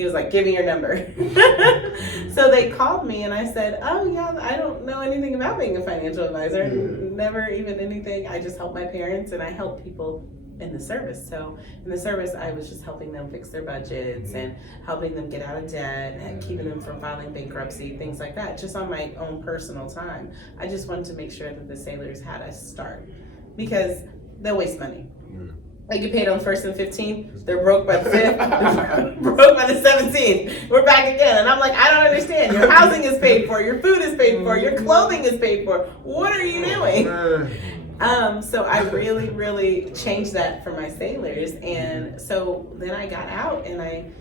He was like, give me your number. So they called me and I said, oh yeah, I don't know anything about being a financial advisor. Never even anything. I just help my parents and I help people in the service. So in the service, I was just helping them fix their budgets and helping them get out of debt and keeping them from filing bankruptcy, things like that, just on my own personal time. I just wanted to make sure that the sailors had a start because they'll waste money. They get paid on 1st and 15th. They're broke by the 5th. Broke by the 17th. We're back again. And I'm like, I don't understand. Your housing is paid for. Your food is paid for. Your clothing is paid for. What are you doing? So I really, really changed that for my sailors. And so then I got out and I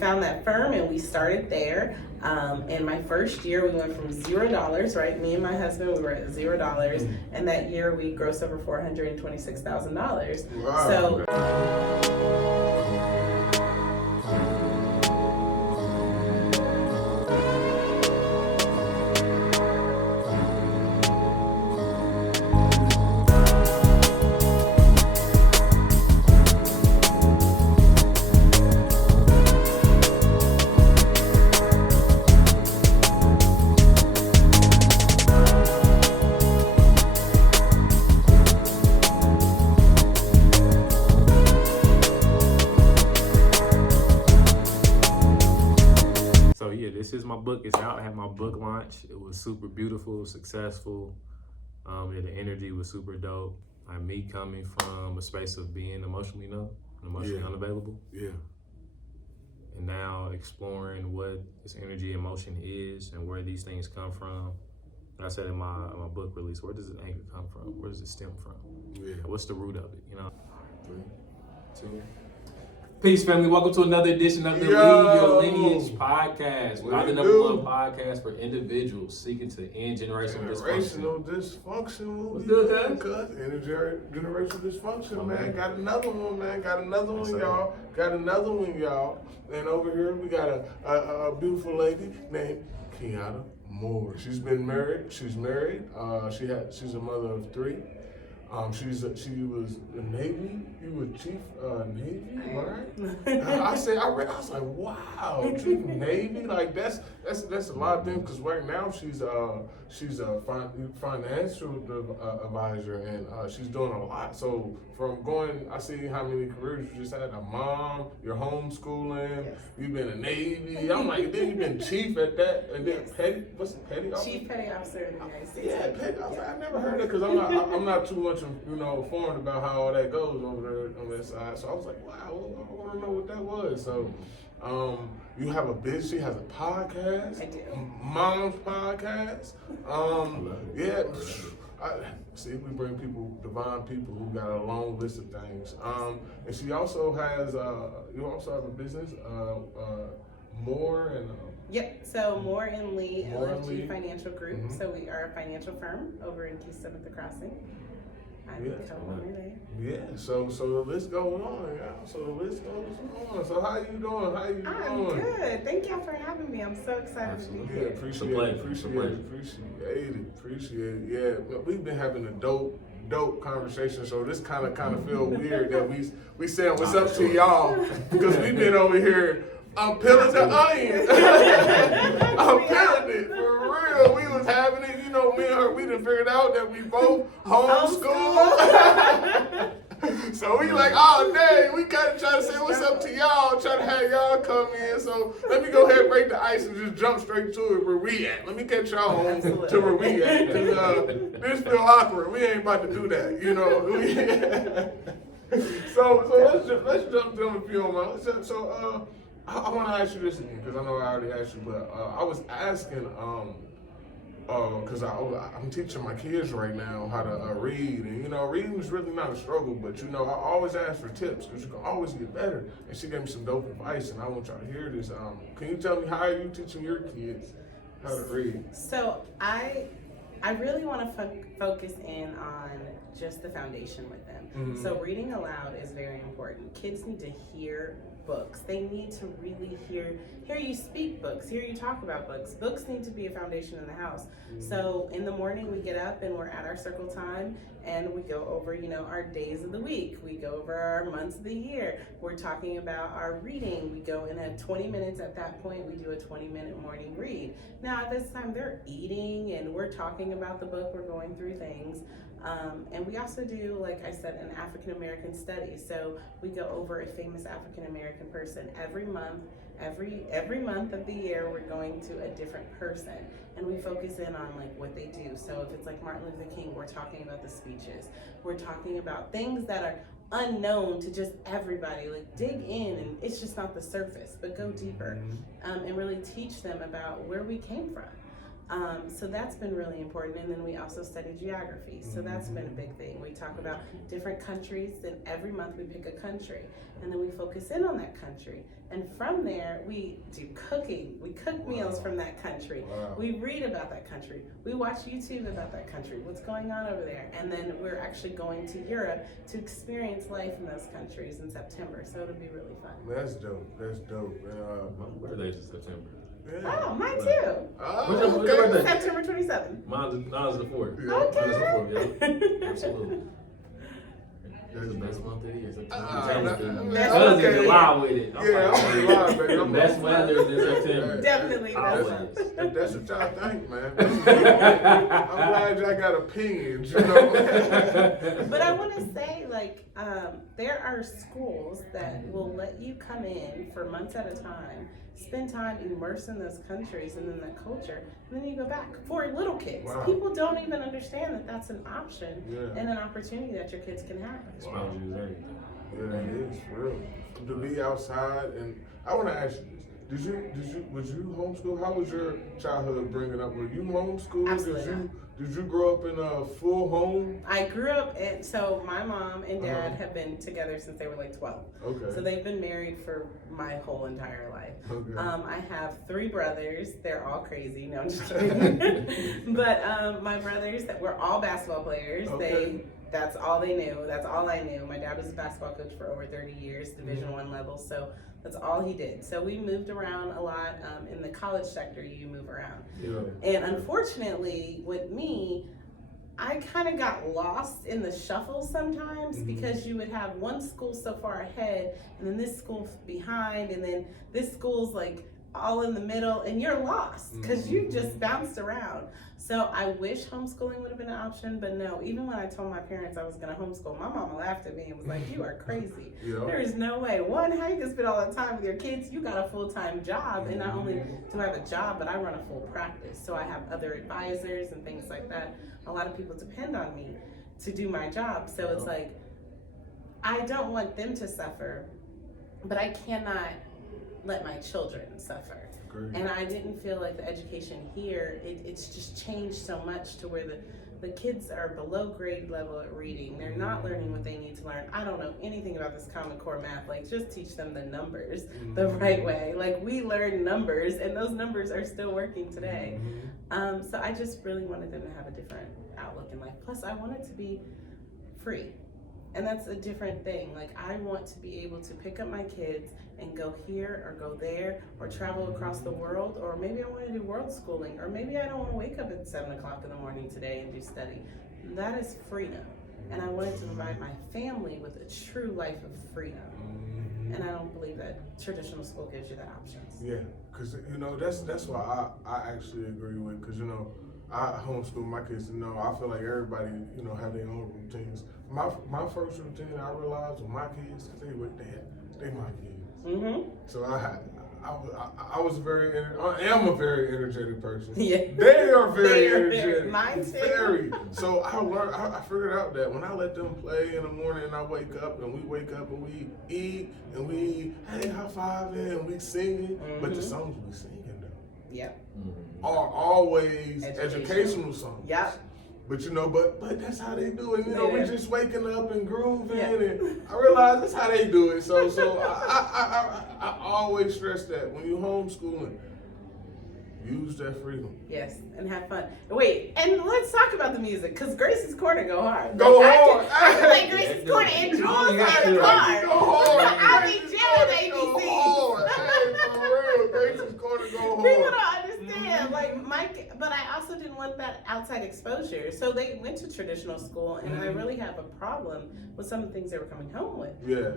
found that firm and we started there. And my first year we went from $0, right? Me and my husband, we were at $0. And that year we grossed over $426,000. Wow. So. This is my book. It's out. I had my book launch. It was super beautiful, successful. The energy was super dope. Me coming from a space of being emotionally numb, emotionally unavailable. Yeah. And now exploring what this energy, emotion is, and where these things come from. Like I said in my book release, where does the anger come from? Where does it stem from? Yeah. What's the root of it? 3, 2. Peace, family. Welcome to another edition of the Lead Your Lineage podcast. We are the #1 podcast for individuals seeking to end generational dysfunction. What's good, cuz? Generational dysfunction, man. Got another one, man. Got another one, y'all. And over here we got a beautiful lady named Kenyata Moore. She's been married. She's married. She's a mother of 3. She was in Navy. You were Chief Navy, right? I was like, wow, Chief Navy. Like that's a lot of things because right now she's a financial advisor and she's doing a lot. So I see how many careers you just had. A mom, you're homeschooling. Yes. You've been a Navy. I'm like, then you've been chief at that, and then petty. What's the petty officer? Chief petty officer in the United States. Yeah, petty. I was like, I never heard it because I'm not too much informed about how all that goes over there on that side. So I was like, wow, I want to know what that was. So, you have a business. She has a podcast. I do. Mom's podcast. Yeah. We bring divine people who got a long list of things. And she also has, you also have a business, Moore and. Yep, so Moore and Lee LFG Financial Group. Mm-hmm. So we are a financial firm over in Keystone at the Crossing. I'm the co-owner there. Yeah, so the list goes on, y'all. So the list goes on. So how you doing? I'm good. Thank y'all for having me. I'm so excited to be here. Appreciate it. Yeah, we've been having a dope conversation. So this kind of feel weird that we saying what's up to y'all because we've been over here. I'm peeling the onion. I'm peeling it for real. We was having it, me and her. We done figured out that we both homeschool. So we like, oh dang, we kind of try to say what's up to y'all, try to have y'all come in. So let me go ahead and break the ice and just jump straight to it where we at. Let me catch y'all home to where we at. Cause this feel awkward. We ain't about to do that, So let's jump to a few of them. So I want to ask you this again because I know I already asked you, but I was asking because I'm teaching my kids right now how to read, and reading is really not a struggle, but I always ask for tips because you can always get better. And she gave me some dope advice, and I want y'all to hear this. Can you tell me how are you teaching your kids how to read? So I really want to focus in on just the foundation with them. Mm-hmm. So reading aloud is very important. Kids need to hear books. They need to really hear you speak books, hear you talk about books. Books need to be a foundation in the house. So in the morning we get up and we're at our circle time and we go over, our days of the week. We go over our months of the year. We're talking about our reading. We go in at 20 minutes. At that point, we do a 20-minute morning read. Now at this time they're eating and we're talking about the book. We're going through things. And we also do, like I said, an African-American study. So we go over a famous African-American person every month. Every month of the year, we're going to a different person, and we focus in on like what they do. So if it's like Martin Luther King, we're talking about the speeches. We're talking about things that are unknown to just everybody. Like dig in, and it's just not the surface, but go deeper, and really teach them about where we came from. So that's been really important. And then we also study geography. So that's been a big thing. We talk about different countries, and every month we pick a country, and then we focus in on that country. And from there, we do cooking. We cook meals from that country. We read about that country. We watch YouTube about that country, what's going on over there. And then we're actually going to Europe to experience life in those countries in September. So it'll be really fun. That's dope. That's dope. My birthday's in September. Yeah. Oh, mine too. What's your birthday? September 27th. Mine's the 4th. Yeah. Okay. Mine's the 4th, yeah. Absolutely. That's the best month of the year. Because it's July with it. I'm July, baby. The best weather is in September. Definitely. Always. That's what y'all think, man. I'm glad y'all got opinions, But I want to say, like, there are schools that will let you come in for months at a time, spend time immersed in those countries and in that culture, and then you go back. For little kids, people don't even understand that that's an option and an opportunity that your kids can have. Wow. Yeah, it is for real. To be outside, and I want to ask you this: was you homeschooled? How was your childhood bringing up? Were you homeschooled? Absolutely. Did you grow up in a full home? I grew up, so my mom and dad have been together since they were like 12. Okay. So they've been married for my whole entire life. Okay. I have 3 brothers. They're all crazy. No, I'm just kidding. But my brothers that were all basketball players. Okay. That's all they knew. That's all I knew. My dad was a basketball coach for over 30 years, Division I level. So that's all he did. So we moved around a lot. In the college sector, you move around. Yeah. And unfortunately, with me, I kind of got lost in the shuffle sometimes because you would have one school so far ahead, and then this school behind, and then this school's like all in the middle, and you're lost because you just bounced around. So I wish homeschooling would have been an option, but no. Even when I told my parents I was going to homeschool, my mama laughed at me and was like, "You are crazy. There is no way. One, how you can spend all that time with your kids? You got a full-time job, and not only do I have a job, but I run a full practice. So I have other advisors and things like that. A lot of people depend on me to do my job. So it's like, I don't want them to suffer, but I cannot let my children suffer." And I didn't feel like the education here, it's just changed so much to where the kids are below grade level at reading. They're not learning what they need to learn. I don't know anything about this Common Core math. Like, just teach them the numbers the right way. Like, we learn numbers, and those numbers are still working today. So I just really wanted them to have a different outlook in life. Plus, I wanted to be free. And that's a different thing. Like, I want to be able to pick up my kids and go here or go there or travel across the world, or maybe I want to do world schooling, or maybe I don't want to wake up at 7 o'clock in the morning today and do study. That is freedom. And I wanted to provide my family with a true life of freedom. And I don't believe that traditional school gives you that option. Yeah, because, that's why I actually agree with, because, I homeschool my kids. I feel like everybody, have their own routines. My first routine I realized with my kids, because they my kids. So I was I am a very energetic person. Yeah. They are very energetic. Mine too. Very. So I figured out that when I let them play in the morning and I wake up and we eat and we high fiving and we singing, but the songs we singing though. Yep. Are always educational songs. Yep. But but that's how they do it. We just waking up and grooving, and I realize that's how they do it. So I always stress that when you homeschooling, Use that freedom. Yes, and have fun. Wait, and let's talk about the music, because Grace's Corner go hard. Go Like, hard. I feel like Grace's Corner and Jules on the car. Go hard. I'll be jamming Go ABC. hard. Hey, for real. Grace's Corner go hard. People don't understand. Like but I also didn't want that outside exposure. So they went to traditional school, and I really have a problem with some of the things they were coming home with. Yeah.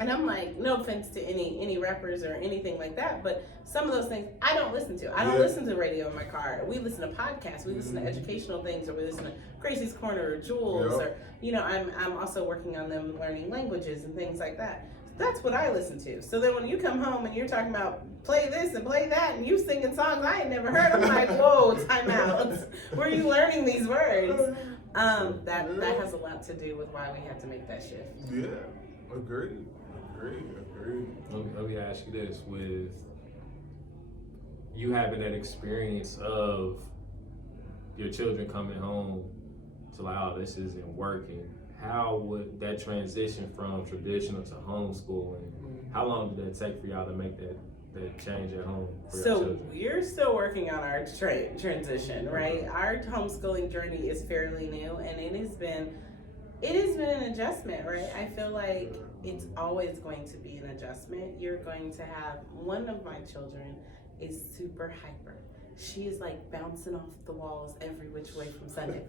And I'm like, no offense to any rappers or anything like that, but some of those things I don't listen to. I don't listen to radio in my car. We listen to podcasts. We listen to educational things, or we listen to Gracie's Corner or Jules, or I'm also working on them learning languages and things like that. That's what I listen to. So then when you come home and you're talking about play this and play that, and you singing songs I had never heard, I'm like, whoa, time out. Where are you learning these words? That has a lot to do with why we had to make that shift. Yeah, agreed. Let me ask you this: with you having that experience of your children coming home to like, oh, this isn't working, how would that transition from traditional to homeschooling? How long did that take for y'all to make that change at home for your children? We're still working on our transition, right? Our homeschooling journey is fairly new, and it has been an adjustment, right? I feel like it's always going to be an adjustment. You're going to have one of my children is super hyper. She is like bouncing off the walls every which way from Sunday.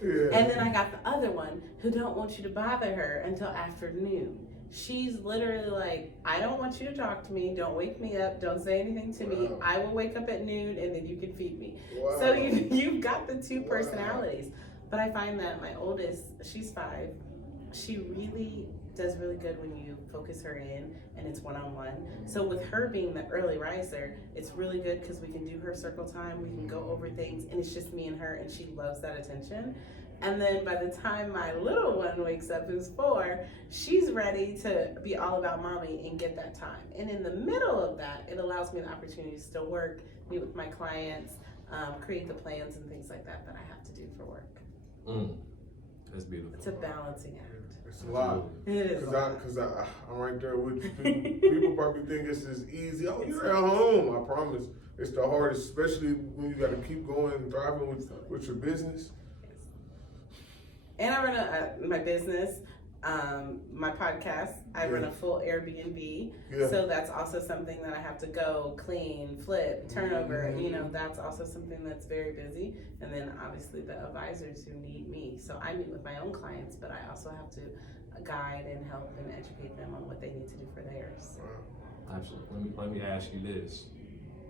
And then I got the other one who don't want you to bother her until afternoon. She's literally like, I don't want you to talk to me. Don't wake me up. Don't say anything to me. I will wake up at noon and then you can feed me. So you've got the two personalities. But I find that my oldest, she's 5, she really does really good when you focus her in and it's one-on-one. So with her being the early riser, it's really good because we can do her circle time, we can go over things, and it's just me and her, and she loves that attention. And then by the time my little one wakes up, who's 4, she's ready to be all about mommy and get that time. And in the middle of that, it allows me the opportunity to still work, meet with my clients, create the plans and things like that I have to do for work. That's beautiful. It's a balancing act. It's a lot. It is. Because I'm right there with you. People probably think it's as easy. Oh, you're at home. I promise. It's the hardest, especially when you got to keep going and thriving with your business. And I run my business, my podcast. I run a full Airbnb. So that's also something that I have to go clean, flip, turnover. That's also something that's very busy. And then obviously the advisors who need me. So I meet with my own clients, but I also have to guide and help and educate them on what they need to do for theirs. Absolutely. Let me ask you this: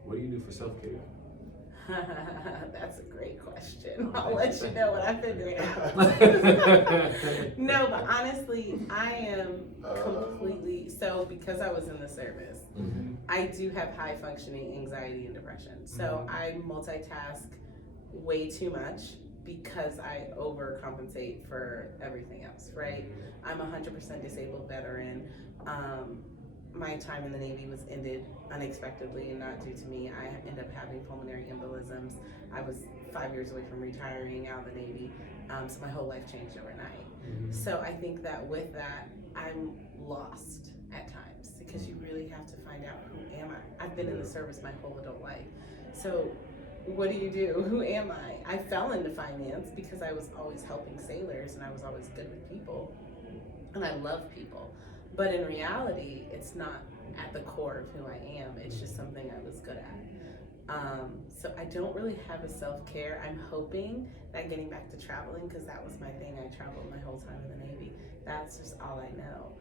what do you do for self-care? That's a great question. I'll let you know when I figure it out. No, but honestly, I am completely, because I was in the service, I do have high functioning anxiety and depression. So I multitask way too much because I overcompensate for everything else, right? I'm 100% disabled veteran. My time in the Navy was ended unexpectedly and not due to me. I ended up having pulmonary embolisms. I was 5 years away from retiring out of the Navy, so my whole life changed overnight. So I think that with that, I'm lost at times because you really have to find out, who am I? I've been in the service my whole adult life. So what do you do? Who am I? I fell into finance because I was always helping sailors and I was always good with people and I love people. But in reality, it's not at the core of who I am. It's just something I was good at. So I don't really have a self-care. I'm hoping that getting back to traveling, because that was my thing. I traveled my whole time in the Navy. That's just all I know.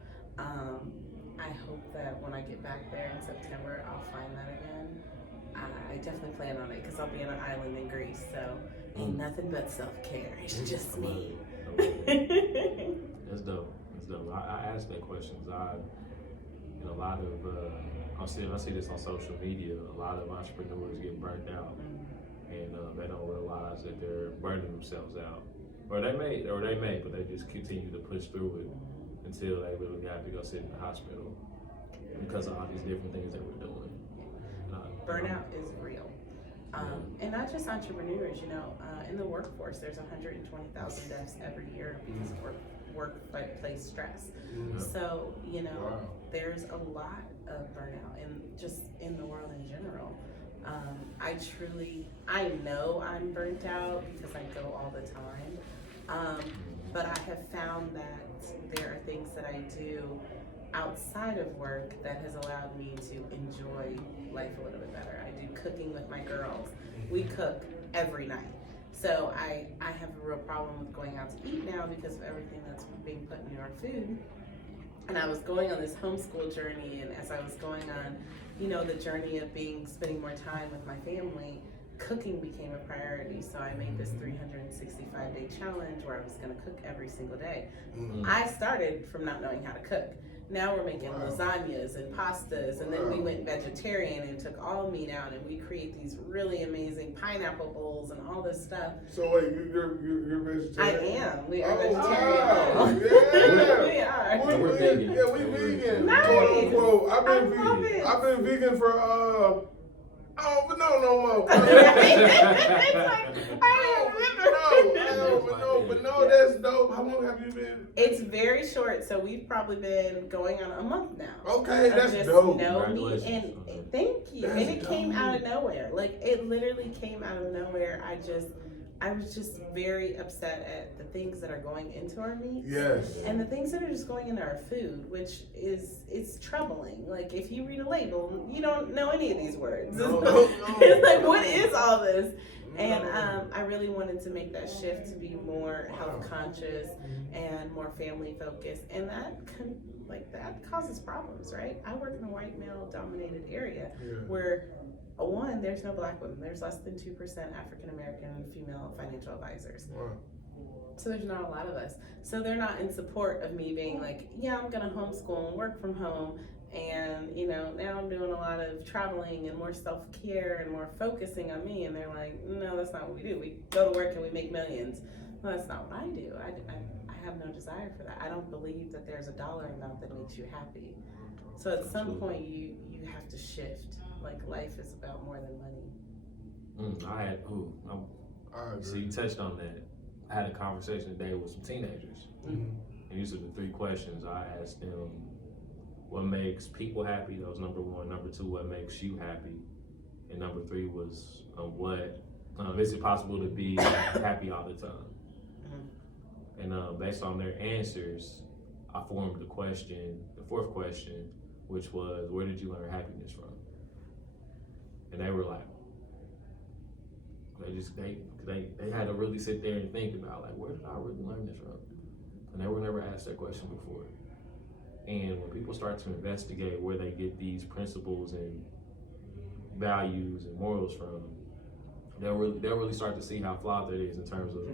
I hope that when I get back there in September, I'll find that again. I definitely plan on it because I'll be on an island in Greece. So ain't nothing but self-care. It's just me. That's dope. I asked that question because a lot of I see this on social media. A lot of entrepreneurs get burnt out, and they don't realize that they're burning themselves out, or they may, but they just continue to push through it until they really have to go sit in the hospital because of all these different things that we're doing. Burnout is real. And not just entrepreneurs, in the workforce, there's 120,000 deaths every year because of workplace stress. So, there's a lot of burnout and just in the world in general. I know I'm burnt out because I go all the time. But I have found that there are things that I do outside of work that has allowed me to enjoy life a little bit better. I do cooking with my girls. We cook every night. So I have a real problem with going out to eat now because of everything that's being put in our food. And I was going on this homeschool journey, and as I was going on, the journey of spending more time with my family, cooking became a priority. So I made this 365-day challenge where I was going to cook every single day. I started from not knowing how to cook. Now we're making lasagnas and pastas, and then we went vegetarian and took all meat out, and we create these really amazing pineapple bowls and all this stuff. So wait, you're vegetarian? I am. We are vegetarian. Wow. Yeah. We are. We're vegan. Yeah, we vegan. Nice. Well, I've I love been it. I've been vegan for but no more. It's like, I But no, that's dope. How long have you been? It's very short, so we've probably been going on a month now. Okay, that's just dope. No meat, Congratulations. and thank you. That's and it came dope. out of nowhere. Like it literally came out of nowhere. I was just very upset at the things that are going into our meat. Yes. And the things that are just going into our food, which is troubling. Like if you read a label, you don't know any of these words. No. It's like, what is all this? And I really wanted to make that shift to be more health conscious and more family focused, and that causes problems, right? I work in a white male dominated area where there's no black women. There's less than 2% African American female financial advisors. Wow. So there's not a lot of us. So they're not in support of me being like, yeah, I'm gonna homeschool and work from home. And now I'm doing a lot of traveling and more self-care and more focusing on me. And they're like, no, that's not what we do. We go to work and we make millions. Well, that's not what I do. I have no desire for that. I don't believe that there's a dollar amount that makes you happy. So at some point you have to shift. Like life is about more than money. So you touched on that. I had a conversation today with some teenagers. And these are the 3 questions I asked them. What makes people happy? That was number 1. Number 2, what makes you happy? And number 3 was is it possible to be happy all the time? And based on their answers, I formed the 4th question, which was, where did you learn happiness from? And they were like, they had to really sit there and think about, like, where did I really learn this from? And they were never asked that question before. And when people start to investigate where they get these principles and values and morals from, they'll really start to see how flawed that is in terms of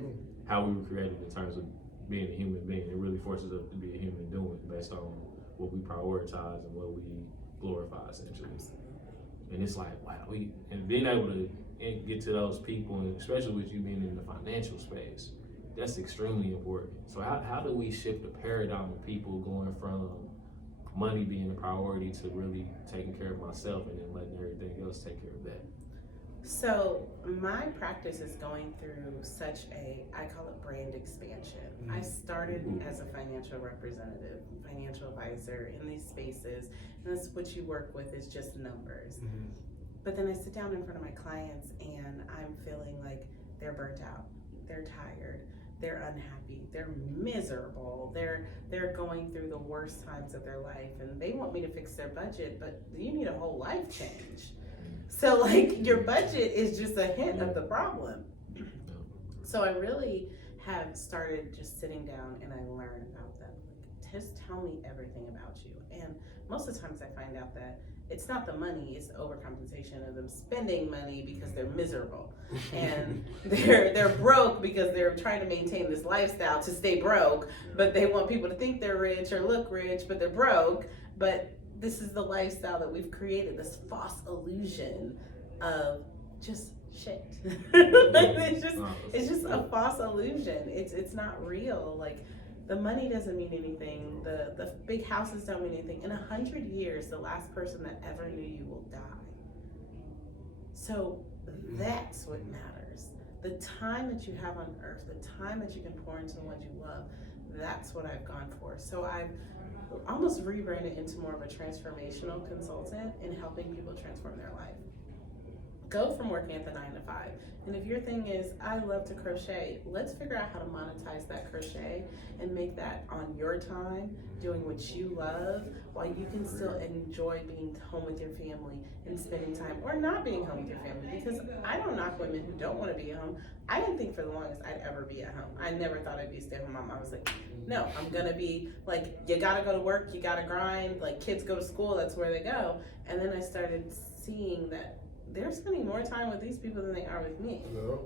how we were created, in terms of being a human being. It really forces us to be a human doing based on what we prioritize and what we glorify, essentially. And it's like, wow, and being able to get to those people, and especially with you being in the financial space, that's extremely important. So how do we shift the paradigm of people going from money being a priority to really taking care of myself and then letting everything else take care of that? So my practice is going through I call it brand expansion. I started as a financial representative, financial advisor in these spaces, and that's what you work with is just numbers. But then I sit down in front of my clients and I'm feeling like they're burnt out, they're tired, they're unhappy, they're miserable, they're going through the worst times of their life, and they want me to fix their budget, but you need a whole life change. So like your budget is just a hint of the problem. So I really have started just sitting down and I learn about them. Like, just tell me everything about you. And most of the times I find out that it's not the money, it's the overcompensation of them spending money because they're miserable. And they're broke because they're trying to maintain this lifestyle to stay broke, but they want people to think they're rich or look rich, but they're broke. But this is the lifestyle that we've created, this false illusion of just shit. It's just a false illusion. It's not real. Like, the money doesn't mean anything. The big houses don't mean anything. In 100 years, the last person that ever knew you will die. So that's what matters. The time that you have on earth, the time that you can pour into the ones you love, that's what I've gone for. So I've almost rebranded into more of a transformational consultant in helping people transform their life. go from working at the 9 to 5. And if your thing is, I love to crochet, let's figure out how to monetize that crochet and make that on your time, doing what you love, while you can still enjoy being home with your family and spending time, or not being home with your family. Because I don't knock women who don't want to be at home. I didn't think for the longest I'd ever be at home. I never thought I'd be a stay-at-home mom. I was like, no, I'm gonna be like, you gotta go to work, you gotta grind, like kids go to school, that's where they go. And then I started seeing that they're spending more time with these people than they are with me. Yeah.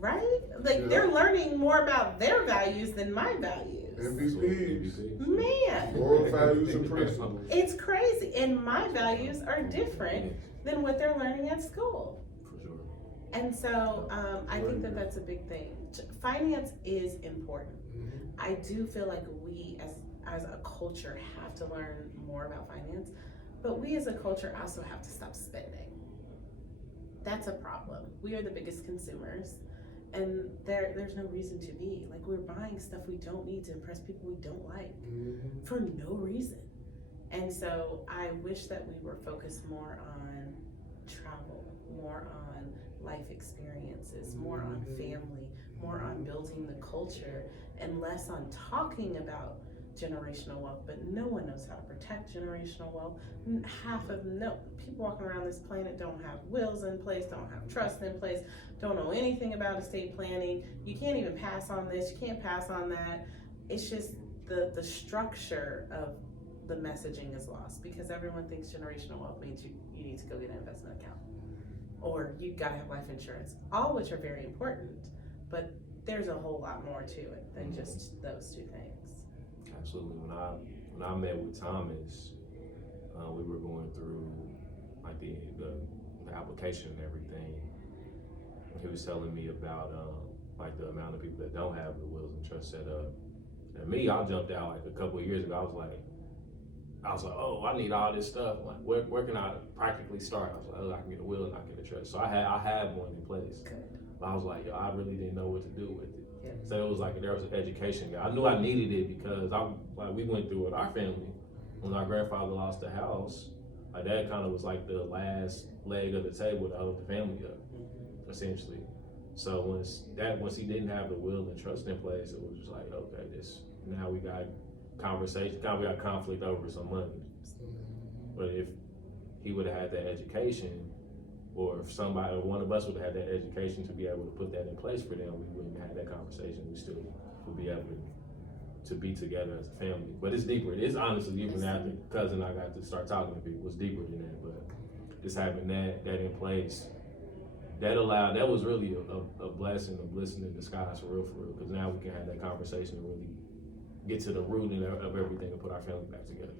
Right? Like they're learning more about their values than my values. MVPs. Man. Moral values and principles. It's crazy. And my values are different than what they're learning at school. For sure. And so I think that that's a big thing. Finance is important. I do feel like we as a culture have to learn more about finance, but we as a culture also have to stop spending. That's a problem. We are the biggest consumers, and there's no reason to be. Like, we're buying stuff we don't need to impress people we don't like for no reason. And so I wish that we were focused more on travel, more on life experiences, more on family, more on building the culture, and less on talking about generational wealth. But no one knows how to protect generational wealth. People walking around this planet don't have wills in place, don't have trust in place, don't know anything about estate planning. You can't even pass on this, you can't pass on that. It's just the structure of the messaging is lost, because everyone thinks generational wealth means you need to go get an investment account, or you gotta have life insurance, all which are very important, but there's a whole lot more to it than just those two things. Absolutely. When I met with Thomas, we were going through like the application and everything. He was telling me about like the amount of people that don't have the wills and trust set up. And me, I jumped out like a couple of years ago. I was like, oh, I need all this stuff. Like, where can I practically start? I was like, oh, I can get a will and I can get a trust. So I had one in place. Good. But I was like, yo, I really didn't know what to do with it. Yeah. So it was like there was an education. I knew I needed it because we went through with our family when our grandfather lost the house. Like, that kind of was like the last leg of the table to hold the family up, essentially. So once he didn't have the will and trust in place, it was just like, okay, now we got conversation, we got conflict over some money. But if he would have had that education, or if somebody or one of us would have had that education to be able to put that in place for them, we wouldn't have had that conversation. We still would be able to be together as a family. But it's deeper. It is honestly, even after cousin I got to start talking to people, it's deeper than that. But just having that in place, that was really a blessing, a blessing in disguise for real, because now we can have that conversation and really get to the root of everything and put our family back together.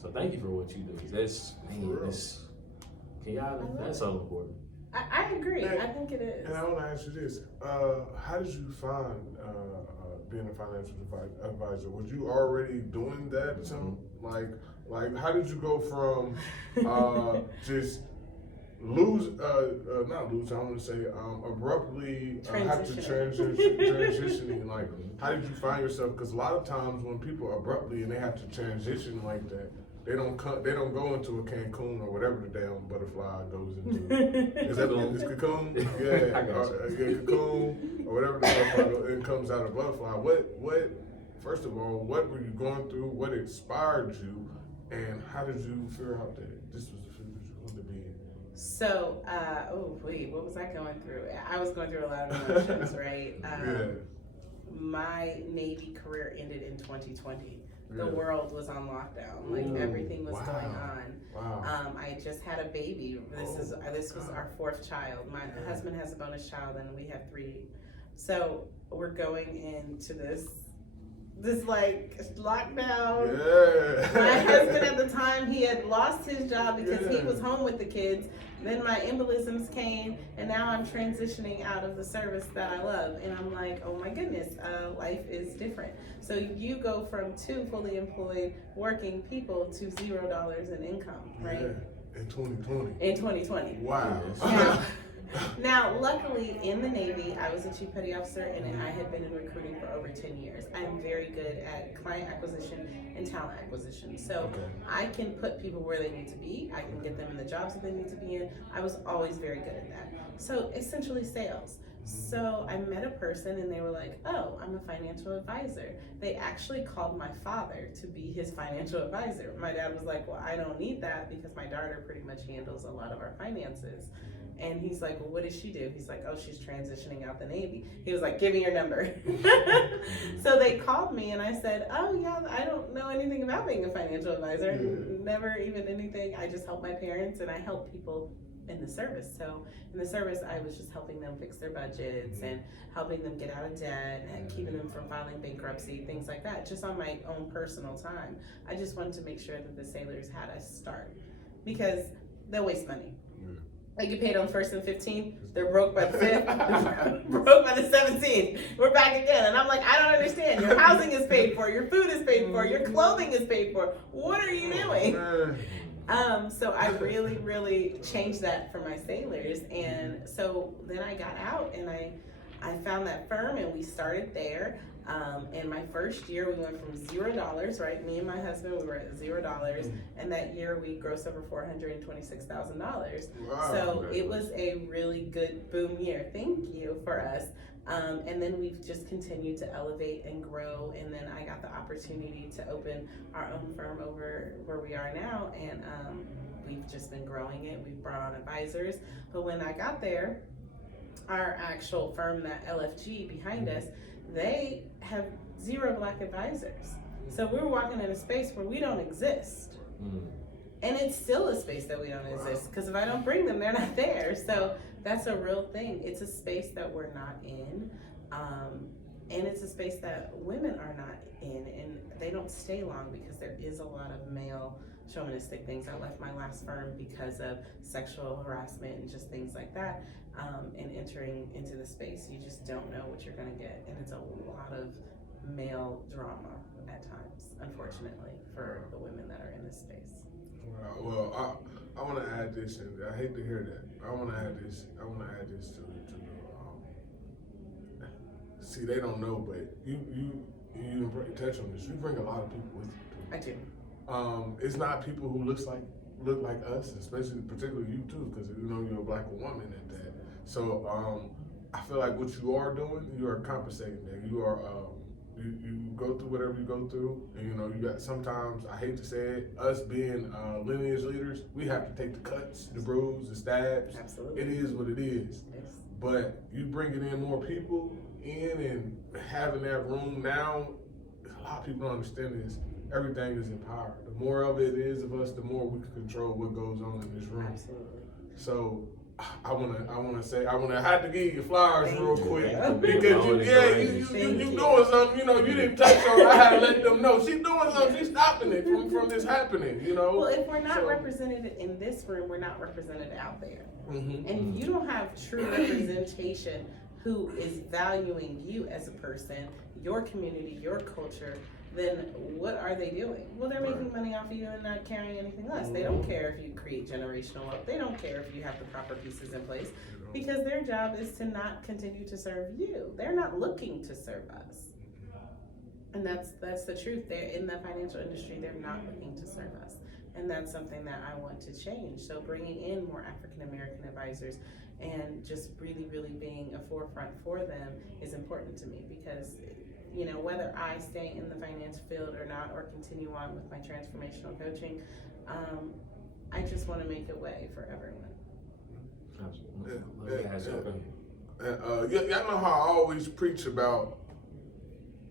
So thank you for what you do. That's so important. I agree. I think it is. And I want to ask you this: how did you find being a financial advisor? Was you already doing that? Like, how did you go from just abruptly have to transitioning? Like, how did you find yourself? Because a lot of times when people abruptly and they have to transition like that, they don't go into a Cancun or whatever the damn butterfly goes into. Is that it's cocoon? Yeah, cocoon or whatever the butterfly it comes out of butterfly. What? First of all, what were you going through? What inspired you? And how did you figure out that this was the field that you wanted to be in? So, what was I going through? I was going through a lot of emotions, right? My Navy career ended in 2020. The world was on lockdown. Like, everything was going on. Wow. I just had a baby. This was our fourth child. My husband has a bonus child, and we have 3. So we're going into this like lockdown. Yeah. My husband at the time, he had lost his job because he was home with the kids. Then my embolisms came, and now I'm transitioning out of the service that I love. And I'm like, oh my goodness, life is different. So you go from 2 fully employed working people to $0 in income, right? Yeah. In 2020. In 2020. Wow. Now, luckily, in the Navy, I was a chief petty officer, and I had been in recruiting for over 10 years. I'm very good at client acquisition and talent acquisition. So I can put people where they need to be. I can get them in the jobs that they need to be in. I was always very good at that. So essentially sales. So I met a person and they were like, oh, I'm a financial advisor. They actually called my father to be his financial advisor. My dad was like, well, I don't need that because my daughter pretty much handles a lot of our finances. And he's like, well, what does she do? He's like, oh, she's transitioning out the Navy. He was like, give me your number. So they called me and I said, oh yeah, I don't know anything about being a financial advisor. Never even anything. I just help my parents and I help people in the service. So in the service, I was just helping them fix their budgets and helping them get out of debt and keeping them from filing bankruptcy, things like that, just on my own personal time. I just wanted to make sure that the sailors had a start because they'll waste money. They get paid on 1st and 15th. They're broke by the 5th, broke by the 17th. We're back again. And I'm like, I don't understand. Your housing is paid for, your food is paid for, your clothing is paid for. What are you doing? So I really, really changed that for my sailors. And so then I got out and I found that firm and we started there. In my first year, we went from $0, right? Me and my husband, we were at $0. And that year we grossed over $426,000. Wow, so it was a really good boom year. Thank you for us. And then we've just continued to elevate and grow. And then I got the opportunity to open our own firm over where we are now. And we've just been growing it. We've brought on advisors. But when I got there, our actual firm, that LFG behind us, they have 0 Black advisors. So we're walking in a space where we don't exist. And it's still a space that we don't exist because if I don't bring them, they're not there. So that's a real thing. It's a space that we're not in. And it's a space that women are not in. And they don't stay long because there is a lot of male chauvinistic things. I left my last firm because of sexual harassment and just things like that. And entering into the space, you just don't know what you're going to get. And it's a lot of male drama at times, unfortunately, for the women that are in this space. Well, I want to add this, and I hate to hear that. I want to add this to the see, they don't know, but you touch on this. You bring a lot of people with you. I do. It's not people who look like us, especially particularly you too, because you're a Black woman at that. So I feel like what you are doing, you are compensating that. You are you go through whatever you go through, and you got sometimes, I hate to say it, us being lineage leaders, we have to take the cuts, the bruises, the stabs. Absolutely. It is what it is. Yes. But you bringing in more people and having that room now, a lot of people don't understand this. Everything is empowered. The more of it is of us, the more we can control what goes on in this room. Absolutely. So I wanna have to give you flowers real quick because you doing something. You didn't touch on. I had to let them know she's doing something. She's stopping it from this happening. Well, if we're not represented in this room, we're not represented out there. And if you don't have true representation who is valuing you as a person, your community, your culture, then what are they doing? Well, they're making money off of you and not caring anything less. They don't care if you create generational wealth. They don't care if you have the proper pieces in place because their job is to not continue to serve you. They're not looking to serve us. And that's the truth. They're in the financial industry. They're not looking to serve us. And that's something that I want to change. So bringing in more African-American advisors and just really, really being a forefront for them is important to me because whether I stay in the finance field or not, or continue on with my transformational coaching, I just want to make a way for everyone. Y'all know how I always preach about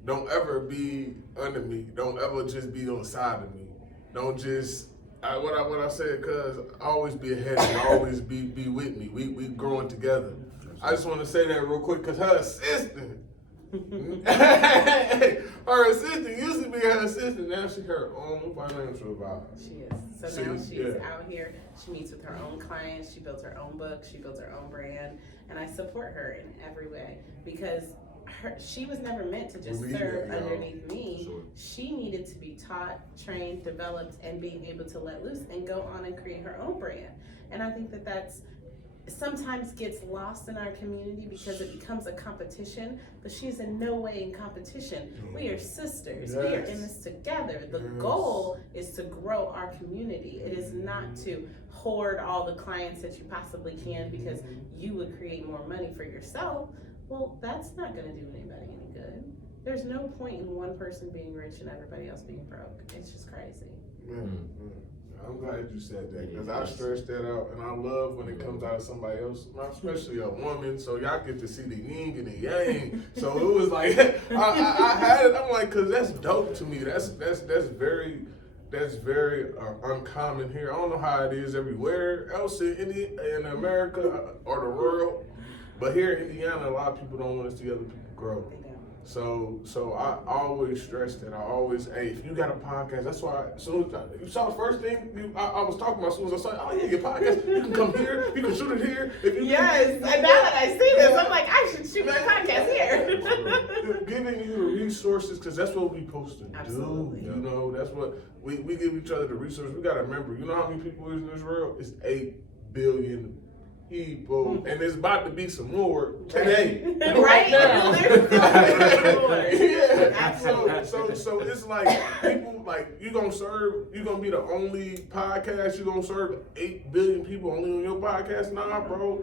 don't ever be under me. Don't ever just be on the side of me. Don't just, what I said, cause always be ahead of me, always be with me. We growing together. I just want to say that real quick, cause her assistant, her assistant used to be her assistant. Now she's her own financial advisor. She is. So now she's out here. She meets with her own clients. She builds her own book. She builds her own brand, and I support her in every way because she was never meant to just serve underneath me. Sure. She needed to be taught, trained, developed, and being able to let loose and go on and create her own brand. And I think that that's sometimes gets lost in our community because it becomes a competition, but she's in no way in competition. We are sisters. Yes. We are in this together. The goal is to grow our community. It is not to hoard all the clients that you possibly can because you would create more money for yourself. Well, that's not going to do anybody any good. There's no point in one person being rich and everybody else being broke. It's just crazy. I'm glad you said that because I stressed that out, and I love when it comes out of somebody else, especially a woman. So y'all get to see the yin and the yang. So it was like I had it. I'm like, because that's dope to me. That's very uncommon here. I don't know how it is everywhere else in America or the world, but here in Indiana, a lot of people don't want to see other people grow. So I always stress that. I always, hey, if you got a podcast, that's why as soon as you saw the first thing I was talking about, as soon as I saw, oh yeah, your podcast, you can come here, you can shoot it here. If you and now that I see this, I'm like, I should shoot my podcast here. Giving you the resources, because that's what we supposed to Absolutely. do. You know, that's what we give each other the resources. We got to remember, you know how many people is in this world? It's 8 billion people, and there's about to be some more today. Right now. So it's like people like you're gonna be the only podcast, you're gonna serve 8 billion people only on your podcast. Nah, bro.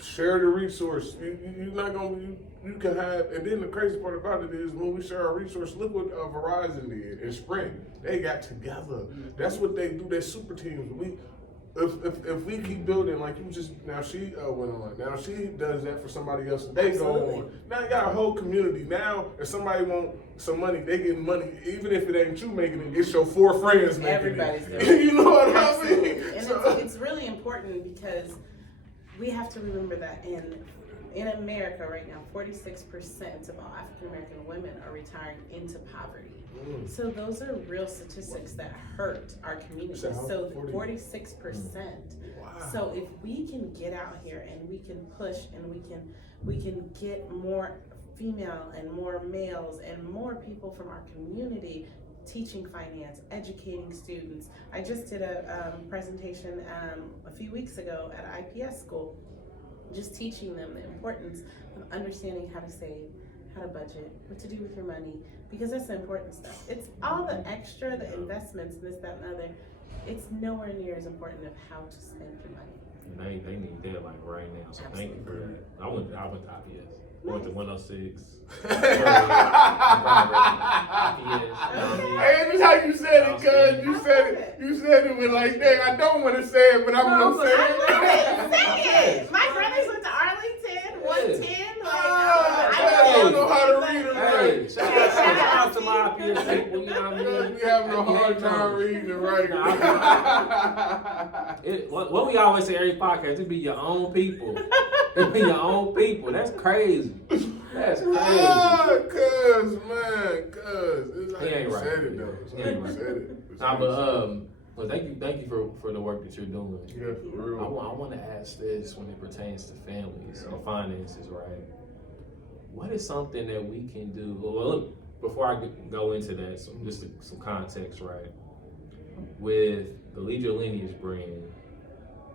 Share the resource. You're not gonna you can have, and then the crazy part about it is when we share our resource, look what Verizon did and Sprint. They got together. That's what they do. They're super teams. If we keep building, like you just, now she went on, now she does that for somebody else, they go on. Now you got a whole community. Now if somebody want some money, they get money. Even if it ain't you making it, it's your 4 friends making Everybody's it. doing it. You know what I mean? And it's really important because we have to remember that in America right now, 46% of all African American women are retiring into poverty. So those are real statistics that hurt our community. So 46%. Wow. So if we can get out here and we can push and we can get more female and more males and more people from our community teaching finance, educating students. I just did a presentation a few weeks ago at IPS school, just teaching them the importance of understanding how to save, how to budget, what to do with your money, because that's the important stuff. It's all the extra, the investments, this, that, and other. It's nowhere near as important of how to spend your money. And they need that like right now. So Absolutely. thank you for that. I went to IPS. I went to 106. Hey, this how you said it, cuz you said it with like, dang, I don't want to say it, but I'm gonna say it. Say it. My brothers went to Arlington, 110. I don't know how to read it right. Hey, shout out to my IPS people, you know what I mean? We having a hard time reading it right. What we always say every podcast, it be your own people. It be your own people. That's crazy. That's crazy. Cuz. It's like He ain't you right. said it though. He ain't right. Said it. Nah, but thank you for the work that you're doing. Yeah, for real. I want to ask this when it pertains to families and finances, right? What is something that we can do? Well, look, before I go into that, just some context, right? With the Lineage brand,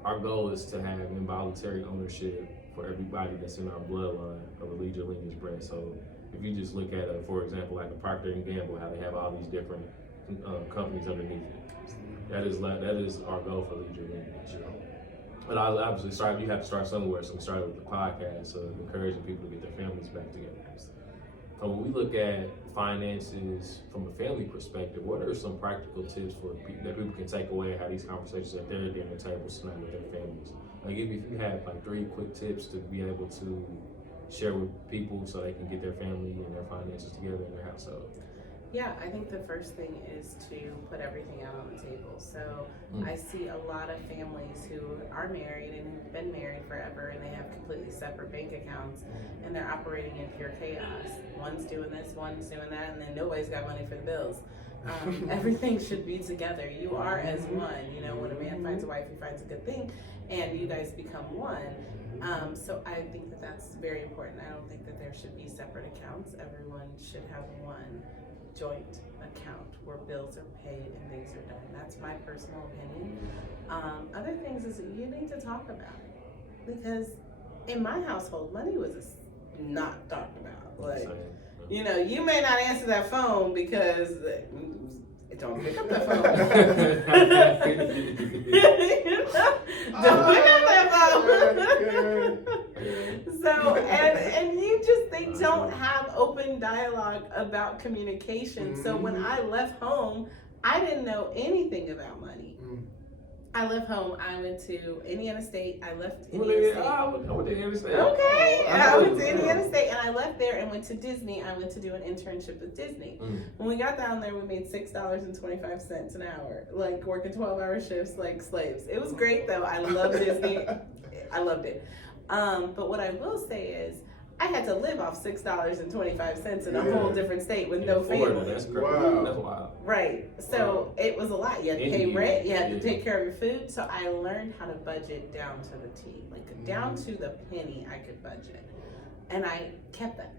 our goal is to have involuntary ownership for everybody that's in our bloodline of a Lineage brand. So if you just look at, for example, like a Procter & Gamble, how they have all these different companies underneath it. That is our goal for Lineage. But obviously, you have to start somewhere. So we started with the podcast, encouraging people to get their families back together. So when we look at finances from a family perspective, what are some practical tips that people can take away how these conversations at their dinner tables tonight with their families? Like if you have like 3 quick tips to be able to share with people so they can get their family and their finances together in their household. Yeah, I think the first thing is to put everything out on the table. So I see a lot of families who are married and have been married forever, and they have completely separate bank accounts, and they're operating in pure chaos. One's doing this, one's doing that, and then nobody's got money for the bills. Everything should be together. You are as one. You know, when a man finds a wife, he finds a good thing, and you guys become one. So I think that that's very important. I don't think that there should be separate accounts. Everyone should have one joint account where bills are paid and things are done. That's my personal opinion. Other things is that you need to talk about it. Because in my household, money was not talked about. Like, you know, you may not answer that phone because don't pick up that phone. Don't pick up that phone. So, and you just, they don't have open dialogue about communication. So when I left home, I didn't know anything about money. I left home. I went to Indiana State. I left Indiana State. I went to Indiana State. Okay. I went to Indiana State and I left there and went to Disney. I went to do an internship with Disney. When we got down there, we made $6.25 an hour, like working 12-hour shifts like slaves. It was great though. I love Disney. I loved it. But what I will say is, I had to live off $6.25 in a whole different state with no family. That's crazy. Wow. That's wild. Right. So it was a lot. You had to pay rent. You had to take care of your food. So I learned how to budget down to the T. Like down to the penny I could budget. And I kept that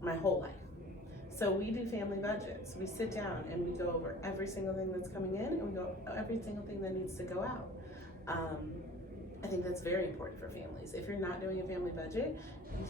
my whole life. So we do family budgets. We sit down and we go over every single thing that's coming in and we go every single thing that needs to go out. I think that's very important for families. If you're not doing a family budget,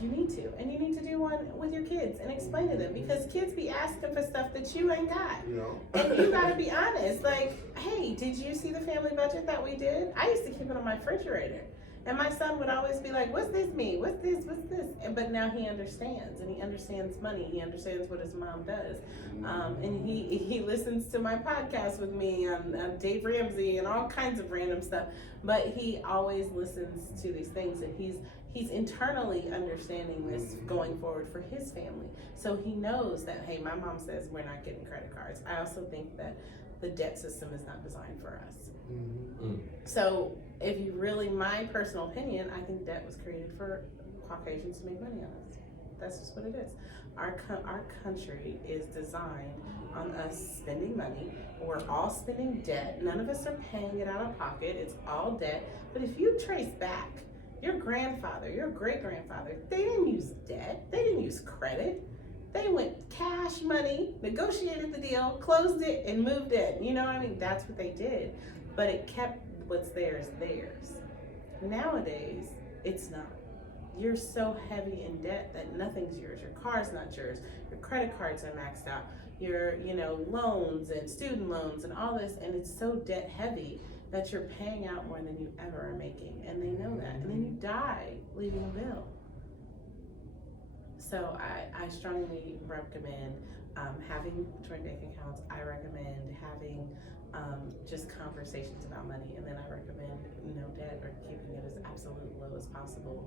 you need to. And you need to do one with your kids and explain to them, because kids be asking for stuff that you ain't got. And you gotta be honest. Like, hey, did you see the family budget that we did? I used to keep it on my refrigerator. And my son would always be like, what's this mean? What's this? What's this? But now he understands, and he understands money. He understands what his mom does. And he listens to my podcast with me on Dave Ramsey and all kinds of random stuff. But he always listens to these things, and he's internally understanding this going forward for his family. So he knows that, hey, my mom says we're not getting credit cards. I also think that the debt system is not designed for us. So if you really, my personal opinion, I think debt was created for Caucasians to make money on us. That's just what it is. Our country is designed on us spending money. We're all spending debt. None of us are paying it out of pocket. It's all debt. But if you trace back, your grandfather, your great-grandfather, they didn't use debt. They didn't use credit. They went cash money, negotiated the deal, closed it, and moved in. You know what I mean? That's what they did. But it kept what's theirs. Nowadays, it's not. You're so heavy in debt that nothing's yours. Your car's not yours. Your credit cards are maxed out. Your, loans and student loans and all this, and it's so debt heavy that you're paying out more than you ever are making. And they know that. And then you die leaving a bill. So I strongly recommend having joint bank accounts. I recommend having just conversations about money, and then I recommend no debt or keeping it as absolute low as possible.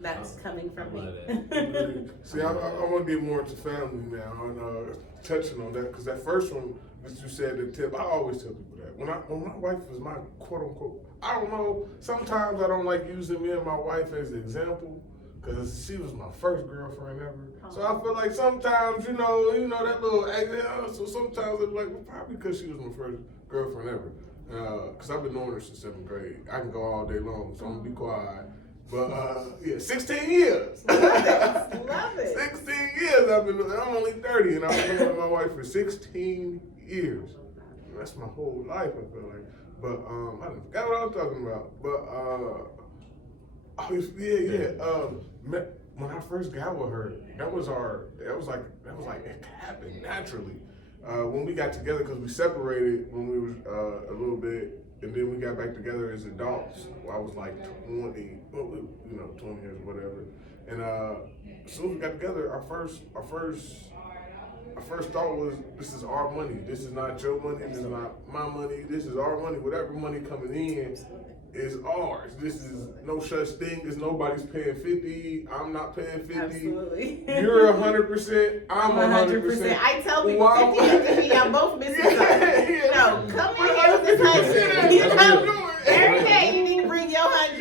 That's coming from me. See, I want to get more into family now, and touching on that, because that first one that you said, the tip, I always tell people that. When my wife was my quote unquote, I don't know, sometimes I don't like using me and my wife as an example, because she was my first girlfriend ever. So I feel like sometimes, that little, so sometimes it's like, well, probably because she was my first girlfriend ever. Because I've been knowing her since 7th grade. I can go all day long, so I'm going to be quiet. But, 16 years. Love it. 16 years I'm only 30, and I've been with my wife for 16 years. That's my whole life, I feel like. But, I forgot what I was talking about. But, when I first got with her, it happened naturally. When we got together, because we separated when we was a little bit, and then we got back together as adults. I was like 20, 20 years, whatever. And as soon as we got together, our first thought was, this is our money. This is not your money. This is not my money. This is our money. Whatever money coming in is ours. This is no such thing as nobody's paying 50. I'm not paying 50. Absolutely. You're 100%. I'm 100%. I tell people 50 y'all both missing something. No, come in here with this 100. Every day you need to bring your 100.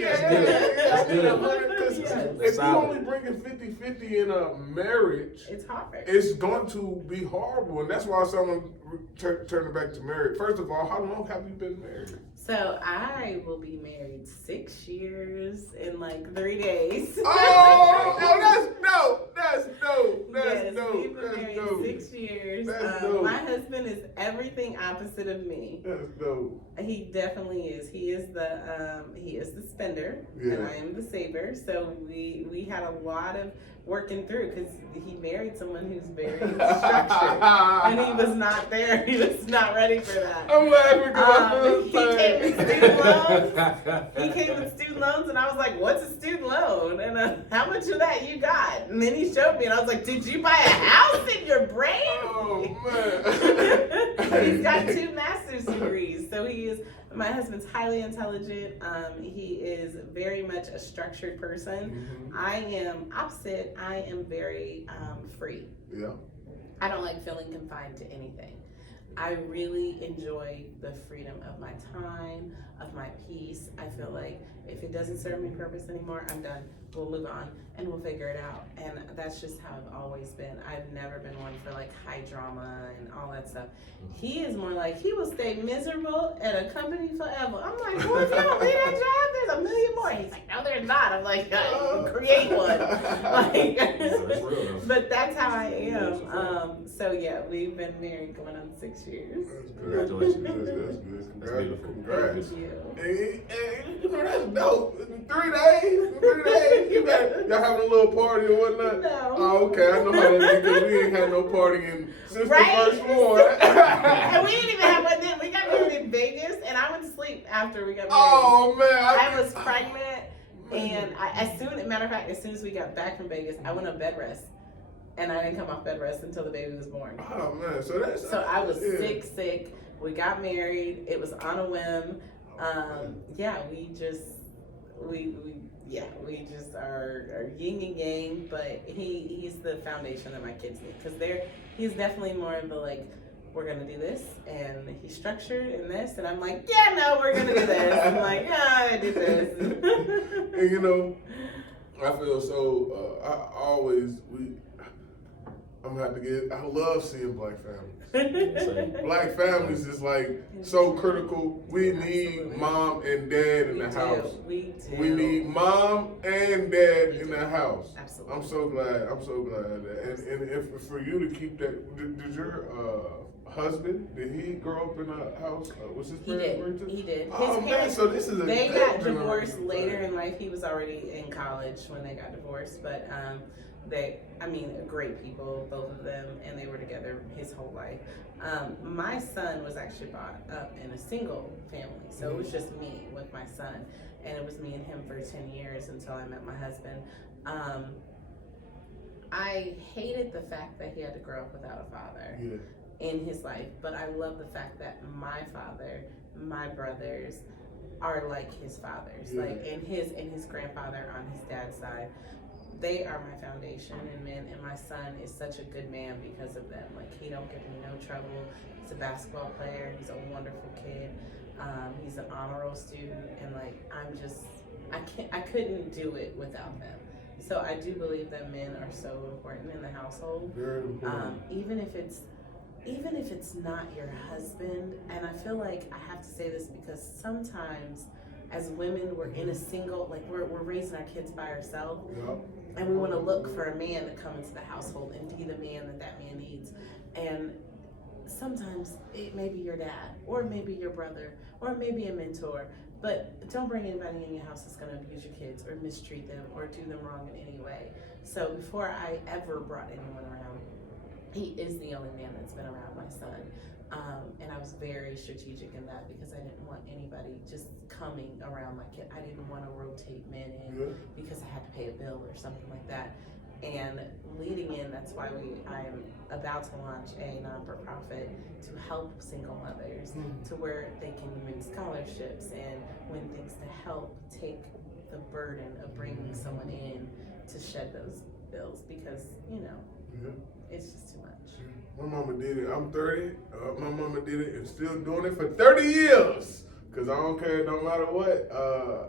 If you're only bringing 50-50 in a marriage, it's hard. It's going to be horrible, and that's why someone turn it back to marriage. First of all, how long have you been married? So I will be married 6 years in like 3 days. That's dope. Yes, dope. we've been That's married dope. 6 years. That's dope. My husband is everything opposite of me. That's dope. He definitely is. He is the spender, and I am the saver. So we had a lot of working through because he married someone who's very structured, and he was not there. He was not ready for that. I'm laughing because He came with student loans. He came with student loans, and I was like, "What's a student loan? And how much of that you got?" And then he showed me, and I was like, "Did you buy a house in your brain?" Oh man. He's got 2 master's degrees, so he is. My husband's highly intelligent. He is very much a structured person. Mm-hmm. I am opposite. I am very free. Yeah. I don't like feeling confined to anything. I really enjoy the freedom of my time, of my peace. I feel like if it doesn't serve me purpose anymore, I'm done. We'll move on and we'll figure it out. And that's just how I've always been. I've never been one for like high drama and all that stuff. He is more like, he will stay miserable at a company forever. I'm like, well, if you don't leave that job, there's a million more. He's like, no, there's not. I'm like, create one. Like, but that's how I am. So yeah, we've been married going on 6 years. Congratulations. That's good. That's beautiful. Congrats. Thank you. And you know, that's dope. 3 days. 3 days. Y'all having a little party or whatnot? No. Oh, okay. I know how that because we ain't had no partying since Right? the first one. And we didn't even have one then. We got married in Vegas, and I went to sleep after we got married. Oh man. I was pregnant, and matter of fact, as soon as we got back from Vegas, I went on bed rest, and I didn't come off bed rest until the baby was born. Oh man. So I was sick. We got married. It was on a whim. We just are yin and yang, but he's the foundation that my kids need because he's definitely more of the like, we're gonna do this, and he's structured in this, and I'm like, yeah, no, we're gonna do this. I'm like, yeah, I do this. And you know, I feel so. I love seeing black families. Black families is like so critical. We need mom and dad in the house. We do. We need mom and dad in the house. Absolutely. I'm so glad that. And if for you to keep that, did your husband, did he grow up in a house? Was his parents married too? He did. Oh man, so this is they got divorced later in life. He was already in college when they got divorced, but great people, both of them, and they were together his whole life. My son was actually brought up in a single family, so it was just me with my son, and it was me and him for 10 years until I met my husband. I hated the fact that he had to grow up without a father in his life, but I love the fact that my father, my brothers, are like his fathers, like and his grandfather on his dad's side. They are my foundation, and my son is such a good man because of them. Like, he don't give me no trouble. He's a basketball player. He's a wonderful kid. He's an honor roll student, and like, I couldn't do it without them. So I do believe that men are so important in the household. Very important. Even if it's not your husband, and I feel like I have to say this because sometimes as women, we're in a single, like we're raising our kids by ourselves, and we want to look for a man to come into the household and be the man that man needs. And sometimes it may be your dad, or maybe your brother, or maybe a mentor, but don't bring anybody in your house that's going to abuse your kids or mistreat them or do them wrong in any way. So before I ever brought anyone around, he is the only man that's been around my son. And I was very strategic in that because I didn't want anybody just coming around my kid. I didn't want to rotate men in because I had to pay a bill or something like that. And leading in, that's why I'm about to launch a non-for-profit to help single mothers to where they can win scholarships and win things to help take the burden of bringing someone in to shed those bills because, it's just too much. My mama did it. I'm 30. My mama did it and still doing it for 30 years. Cause I don't care no matter what.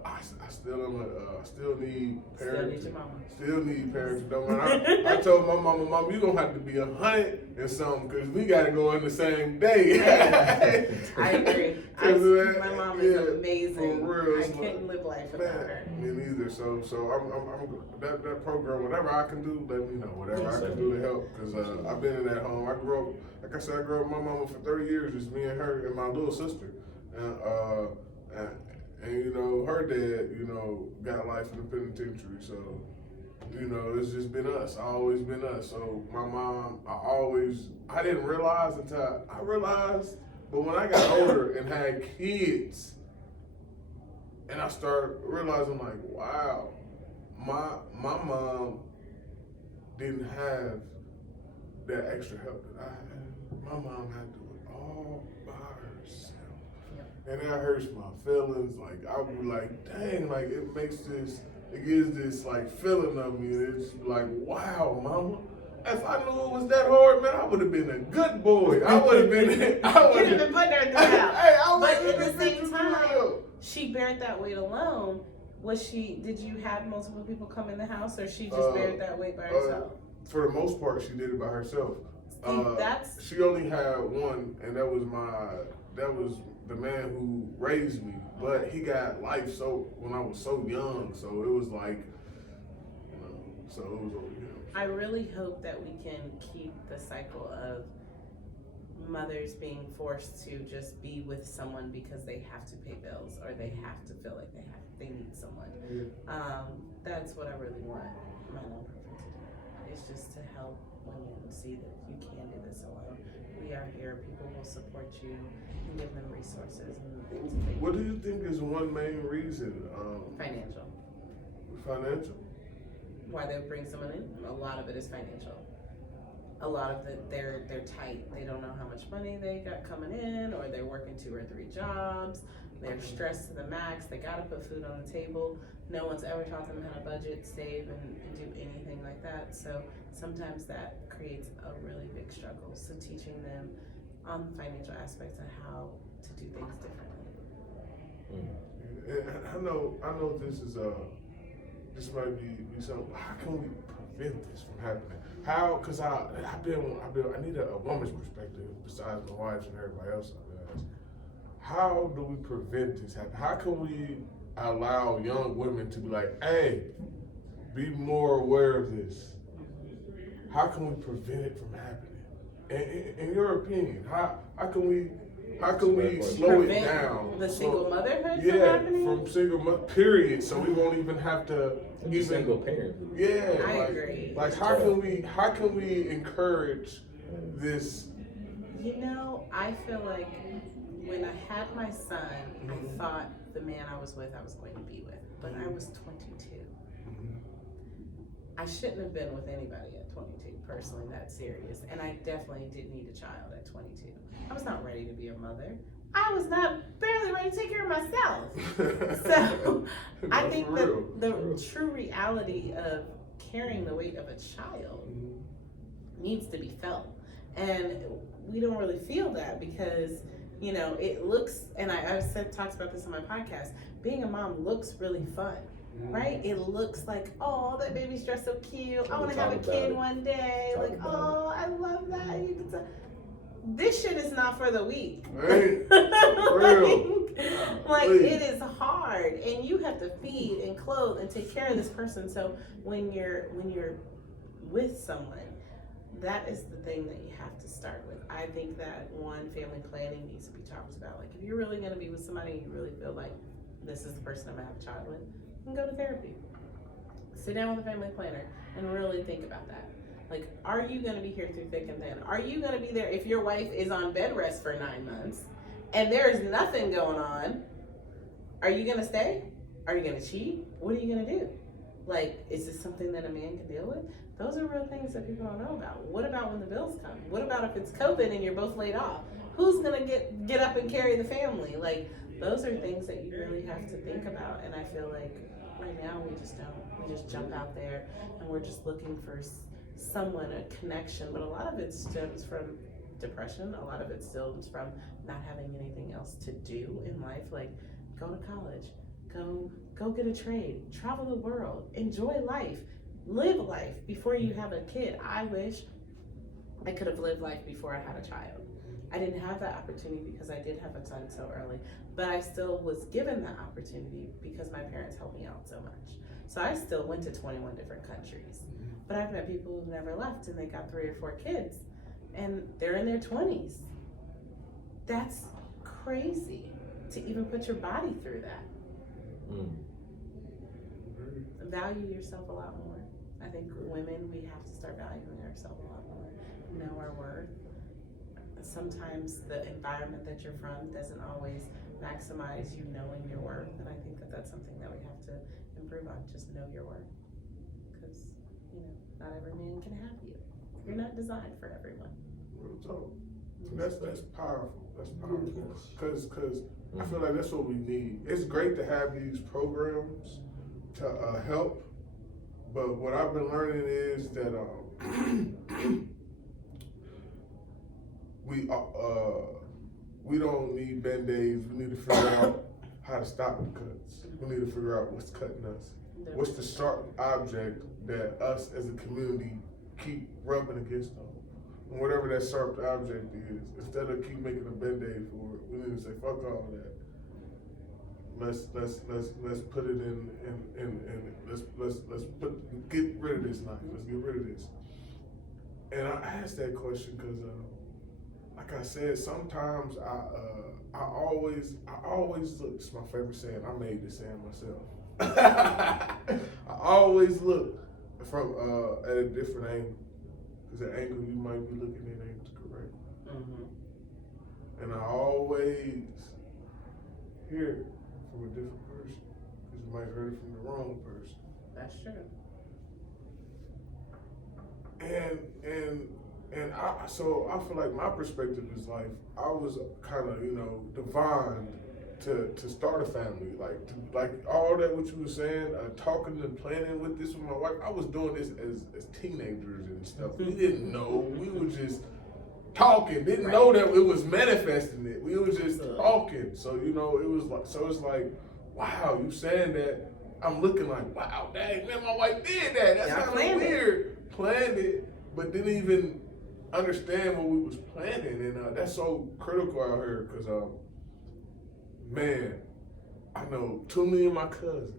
I still need parents. Still need parents. Don't matter. I told my mama, you gonna have to be 100 and something, cause we gotta go in the same day. I agree. My mom is amazing. For real, I couldn't live life without her. Me neither. So I'm that program. Whatever I can do, let me know. Whatever I can do to help, cause I've been in that home. I grew up, like I said, I grew up with my mama for 30 years. Just me and her and my little sister. And you know, her dad, you know, got life in the penitentiary, so you know, it's just been us. Always been us. So my mom, I didn't realize until I realized, but when I got older and had kids, and I started realizing, like, wow, my mom didn't have that extra help that I had. My mom had to do it all by herself. And that hurts my feelings. Like, I would be like, dang, like, it gives this, like, feeling of me. And it's like, wow, mama. If I knew it was that hard, man, I would have been a good boy. I would have been. You'd have been putting her through hell. But at the same time, she bared that weight alone. Did you have multiple people come in the house, or she just bared that weight by herself? For the most part, she did it by herself. She only had one, and that was the man who raised me. But he got life when I was so young, so it was like, you know, so it was over. I really hope that we can keep the cycle of mothers being forced to just be with someone because they have to pay bills or they have to feel like they need someone. That's what I really want my nonprofit to do. It's just to help women see that you can do this alone. We are here. People will support you and give them resources and things. What do you think is one main reason? Financial. Financial? Why they bring someone in? A lot of it is financial. A lot of they're tight. They don't know how much money they got coming in, or they're working 2 or 3 jobs. They're stressed to the max. They gotta put food on the table. No one's ever taught them how to budget, save, and do anything like that. So sometimes that creates a really big struggle. So teaching them on the financial aspects of how to do things differently. And I know this is this might be something. How can we prevent this from happening? How? Because I need a woman's perspective besides my wife's and everybody else. How do we prevent this happening? How can we allow young women to be like, hey, be more aware of this? How can we prevent it from happening? In your opinion, how can we slow it down? The single motherhood from happening? From single mother, period. So we won't even have to single parent. Yeah, I agree. Like how can we encourage this? You know, I feel like when I had my son, I thought the man I was with, I was going to be with, but I was 22. I shouldn't have been with anybody at 22, personally, that serious. And I definitely didn't need a child at 22. I was not ready to be a mother. I was barely ready to take care of myself. So I think the true reality of carrying the weight of a child needs to be felt. And we don't really feel that because, you know, it looks, and I've talked about this on my podcast, being a mom looks really fun. Right? It looks like, oh, that baby's dressed so cute. I want to have a kid one day. Like, oh, I love that. You can this shit is not for the weak. Right. like it is hard, and you have to feed and clothe and take care of this person. So when you're with someone, that is the thing that you have to start with. I think that family planning needs to be talked about. Like, if you're really going to be with somebody and you really feel like this is the person I'm going to have a child with, then go to therapy. Sit down with a family planner and really think about that. Like, are you going to be here through thick and thin? Are you going to be there if your wife is on bed rest for 9 months and there's nothing going on? Are you going to stay? Are you going to cheat? What are you going to do? Like, is this something that a man can deal with? Those are real things that people don't know about. What about when the bills come? What about if it's COVID and you're both laid off? Who's going to get up and carry the family? Like, those are things that you really have to think about. And I feel like right now we just don't. We just jump out there and we're just looking for someone, a connection. But a lot of it stems from depression. A lot of it stems from not having anything else to do in life, like go to college, go get a trade, travel the world, enjoy life, live life before you have a kid. I wish I could have lived life before I had a child. I didn't have that opportunity because I did have a son so early, but I still was given that opportunity because my parents helped me out so much. So I still went to 21 different countries, but I've met people who've never left and they got 3 or 4 kids and they're in their 20s. That's crazy to even put your body through that. Value yourself a lot more. I think women, we have to start valuing ourselves a lot more, know our worth. Sometimes the environment that you're from doesn't always maximize you knowing your worth, and I think that that's something that we have to improve on. Just know your worth, because not every man can have you. You're not designed for everyone. Real talk. That's powerful. That's powerful. Because I feel like that's what we need. It's great to have these programs to help, but what I've been learning is that we don't need band-aids. We need to figure out how to stop the cuts. We need to figure out what's cutting us. What's the sharp object that us as a community keep rubbing against them? And whatever that sharp object is, instead of keep making a band-aid for it, we need to say, fuck all that. Let's put it in get rid of this knife. Let's get rid of this. And I asked that question because like I said, sometimes I always look. It's my favorite saying. I made this saying myself. I always look from at a different angle, because the angle you might be looking at ain't correct. And I always hear it from a different person, because you might heard it from the wrong person. That's true. So I feel like my perspective is like I was kind of divine to start a family, like all that what you were saying, talking and planning with this with my wife. I was doing this as teenagers and stuff. We didn't know. We were just talking. Didn't know that it was manifesting it. We were just talking. So it was like, so it's like, wow, you saying that. I'm looking like, wow, dang, man, my wife did that. That's kind of weird. Planned it, but didn't even understand what we was planning, and that's so critical out here, because man, I know too many of my cousins,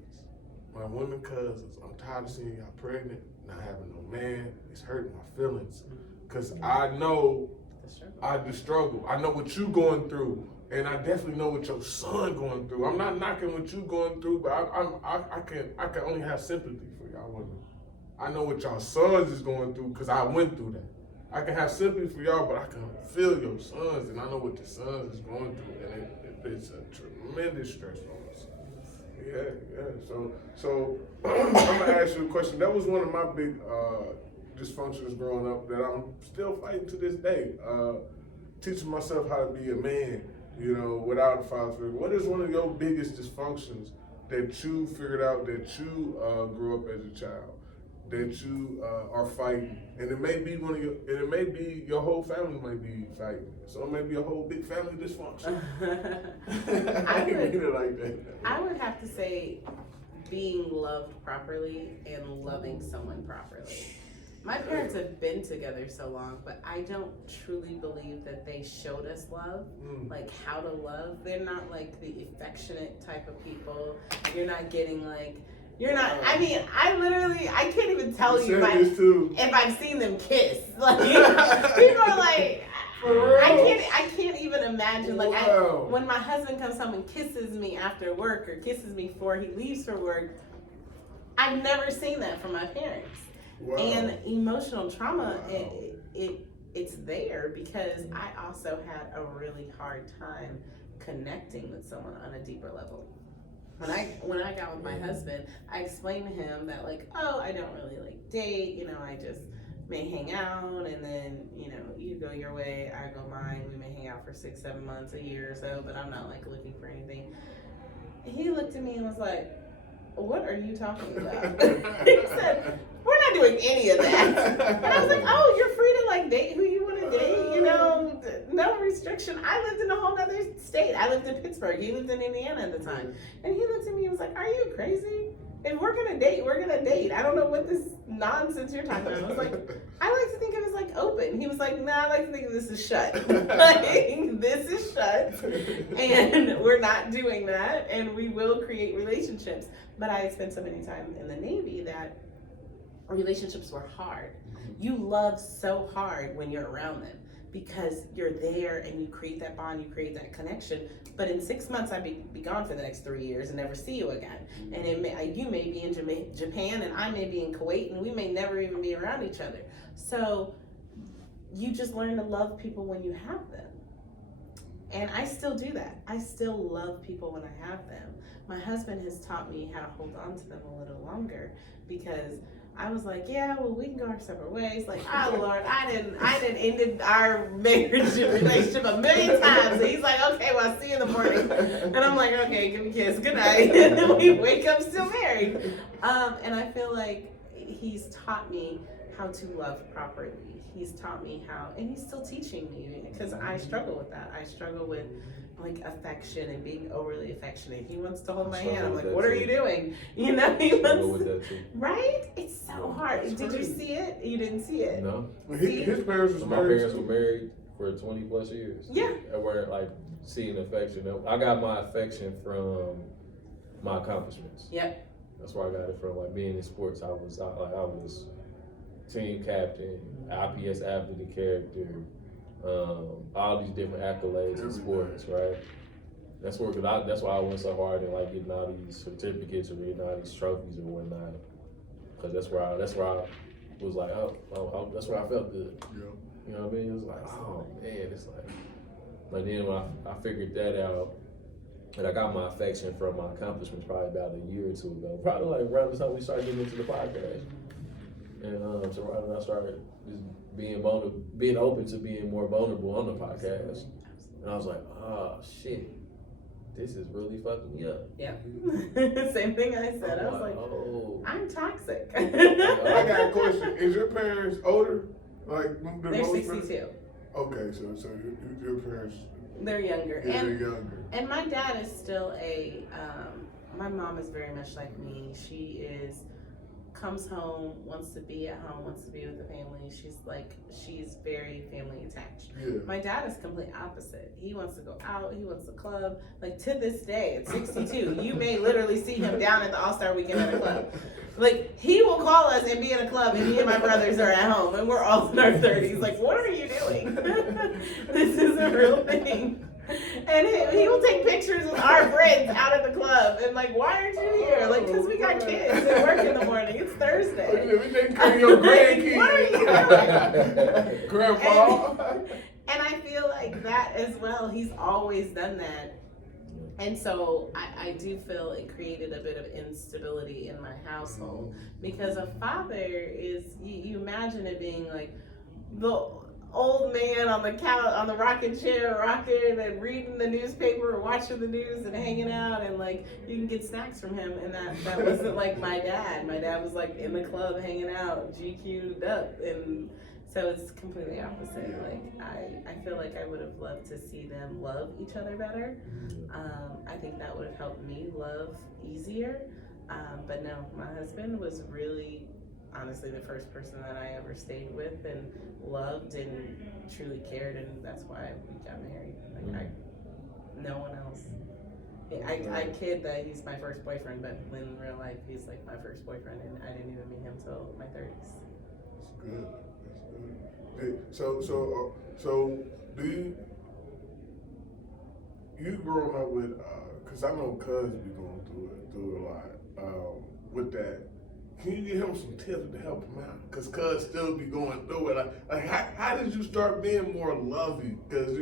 my women cousins, I'm tired of seeing y'all pregnant, not having no man. It's hurting my feelings, because I know the struggle. I know what you going through, and I definitely know what your son going through. I'm not knocking what you going through, but I can only have sympathy for y'all women. I know what y'all sons is going through, because I went through that. I can have sympathy for y'all, but I can feel your sons, and I know what the sons is going through, and it's a tremendous stress on us. Yeah. So I'm gonna ask you a question. That was one of my big dysfunctions growing up that I'm still fighting to this day. Teaching myself how to be a man, without a father figure. What is one of your biggest dysfunctions that you figured out that you grew up as a child, that you are fighting? And it may be your whole family might be fighting. So it may be a whole big family dysfunction. I would have to say being loved properly and loving someone properly. My parents have been together so long, but I don't truly believe that they showed us love, like how to love. They're not like the affectionate type of people. You're not getting like, I mean, I can't even tell you if I've seen them kiss. Like, people are like, I can't even imagine. Like, when my husband comes home and kisses me after work or kisses me before he leaves for work, I've never seen that from my parents. Wow. And emotional trauma, it's there because I also had a really hard time connecting with someone on a deeper level. When I got with my husband, I explained to him that I don't really like date, I just may hang out, and then, you go your way, I go mine. We may hang out for 6-7 months, a year or so, but I'm not looking for anything. He looked at me and was like, what are you talking about? He said, we're not doing any of that. And I was like, oh, you're free to date who you want to can date, you know, no restriction. I lived in a whole other state. I lived in Pittsburgh. He lived in Indiana at the time. And he looked at me and was like, are you crazy? If we're gonna date, we're gonna date. I don't know what this nonsense you're talking about. I was like, I like to think of it as like open. He was like, nah, I like to think of this as shut. Like, this is shut, and we're not doing that, and we will create relationships. But I had spent so many time in the Navy that relationships were hard. You love so hard when you're around them because you're there and you create that bond, you create that connection. But in 6 months, I'd be gone for the next 3 years and never see you again. And you may be in Japan and I may be in Kuwait, and we may never even be around each other. So you just learn to love people when you have them. And I still do that. I still love people when I have them. My husband has taught me how to hold on to them a little longer, because I was like, yeah, well, we can go our separate ways. Like, oh Lord, I didn't ended our marriage relationship a million times. And he's like, okay, well, I'll see you in the morning. And I'm like, okay, give me a kiss, good night. And then we wake up still married. And I feel like he's taught me how to love properly. He's taught me how, and he's still teaching me, because I struggle with that. I struggle with like affection and being overly affectionate. He wants to hold my hand. I'm like, what are you doing? You know, he wants to, right? It's so hard. Did you see it? You didn't see it. No. His parents was My married. parents were married for 20 plus years. Yeah. I weren't like seeing affection. I got my affection from my accomplishments. Yep. That's where I got it from. Like being in sports, I was team captain, IPS athlete character, all these different accolades in sports, right? That's why I went so hard in like getting all these certificates or getting all these trophies or whatnot. Cause that's where I was like, oh, that's where I felt good. Yeah. You know what I mean? It was like, oh man, it's like. But then when I figured that out, and I got my affection from my accomplishments probably about a year or two ago. Probably like around the time we started getting into the podcast. And so right when I started just being open to being more vulnerable on the podcast, and I was like, oh shit, this is really fucking me up. Yeah. Same thing I said. I was like, oh. I'm toxic. I got a question. Is your parents older? Like They're 62. Okay, so your parents. They're younger. Yeah, they're younger. And my dad is still my mom is very much like me. She comes home, wants to be at home, wants to be with the family. She's very family attached. Yeah. My dad is complete opposite. He wants to go out, he wants to club. Like to this day, at 62, you may literally see him down at the All-Star Weekend at a club. Like he will call us and be in a club, and me and my brothers are at home, and we're all in our 30s. Like, what are you doing? This is a real thing. And he will take pictures with our friends out at the club, and like, why aren't you here? Like, because we got kids and work in the morning. It's Thursday. We taking care of your grandkids. What are you doing? Grandpa. And I feel like that as well. He's always done that. And so I do feel it created a bit of instability in my household, because a father is, you imagine it being like the old man on the couch, on the rocking chair, rocking and reading the newspaper or watching the news and hanging out, and like you can get snacks from him, and that wasn't like my dad. My dad was like in the club hanging out, GQ'd up, and so it's completely opposite. Like I feel like I would have loved to see them love each other better. I think that would have helped me love easier. But no, my husband was really, honestly, the first person that I ever stayed with and loved and truly cared, and that's why we got married. Like no one else. I kid that he's my first boyfriend, but in real life, he's like my first boyfriend, and I didn't even meet him till my 30s. That's good. Hey, so do you growing up with? Cause I know Cuz be going through a lot with that. Can you give him some tips to help him out? Cause Cuz still be going through it. Like how did you start being more loving? Cause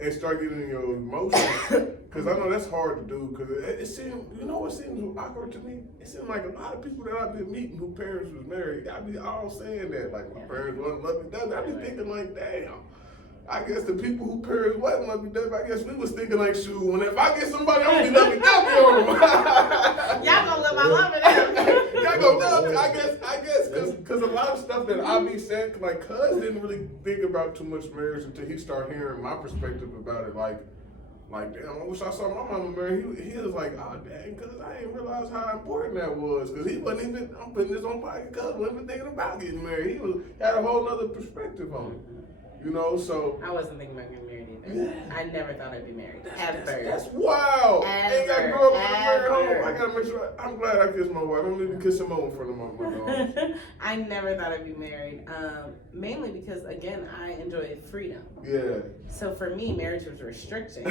and start getting in your emotions. Cause I know that's hard to do. Cause it seems, what seems awkward to me? It seems like a lot of people that I've been meeting who parents was married, I be all saying that. Like, my parents wasn't lovey-dovey. I be thinking like, damn. I guess the people who parents wasn't lovey-dovey, I guess we was thinking like, shoot, when if I get somebody, I'm gonna be lovey-dovey on them. Y'all gonna love my love it. Y'all gonna love it. I guess, cause a lot of stuff stuff that I be saying, like, cuz didn't really think about too much marriage until he started hearing my perspective about it. Like, damn, I wish I saw my mama married. He was like, oh, dang, cuz I didn't realize how important that was. Cuz he wasn't even, I'm putting this on podcast, cuz wasn't even thinking about getting married. Had a whole other perspective on it. You know, so. I wasn't thinking about getting married either. I never thought I'd be married. That's wild. Ain't got to grow up in a married home. I Ever. got to make sure. I'm glad I kissed my wife. I don't need to kiss him over in front of my dog. I never thought I'd be married. Mainly because, again, I enjoy freedom. Yeah. So for me, marriage was restricting.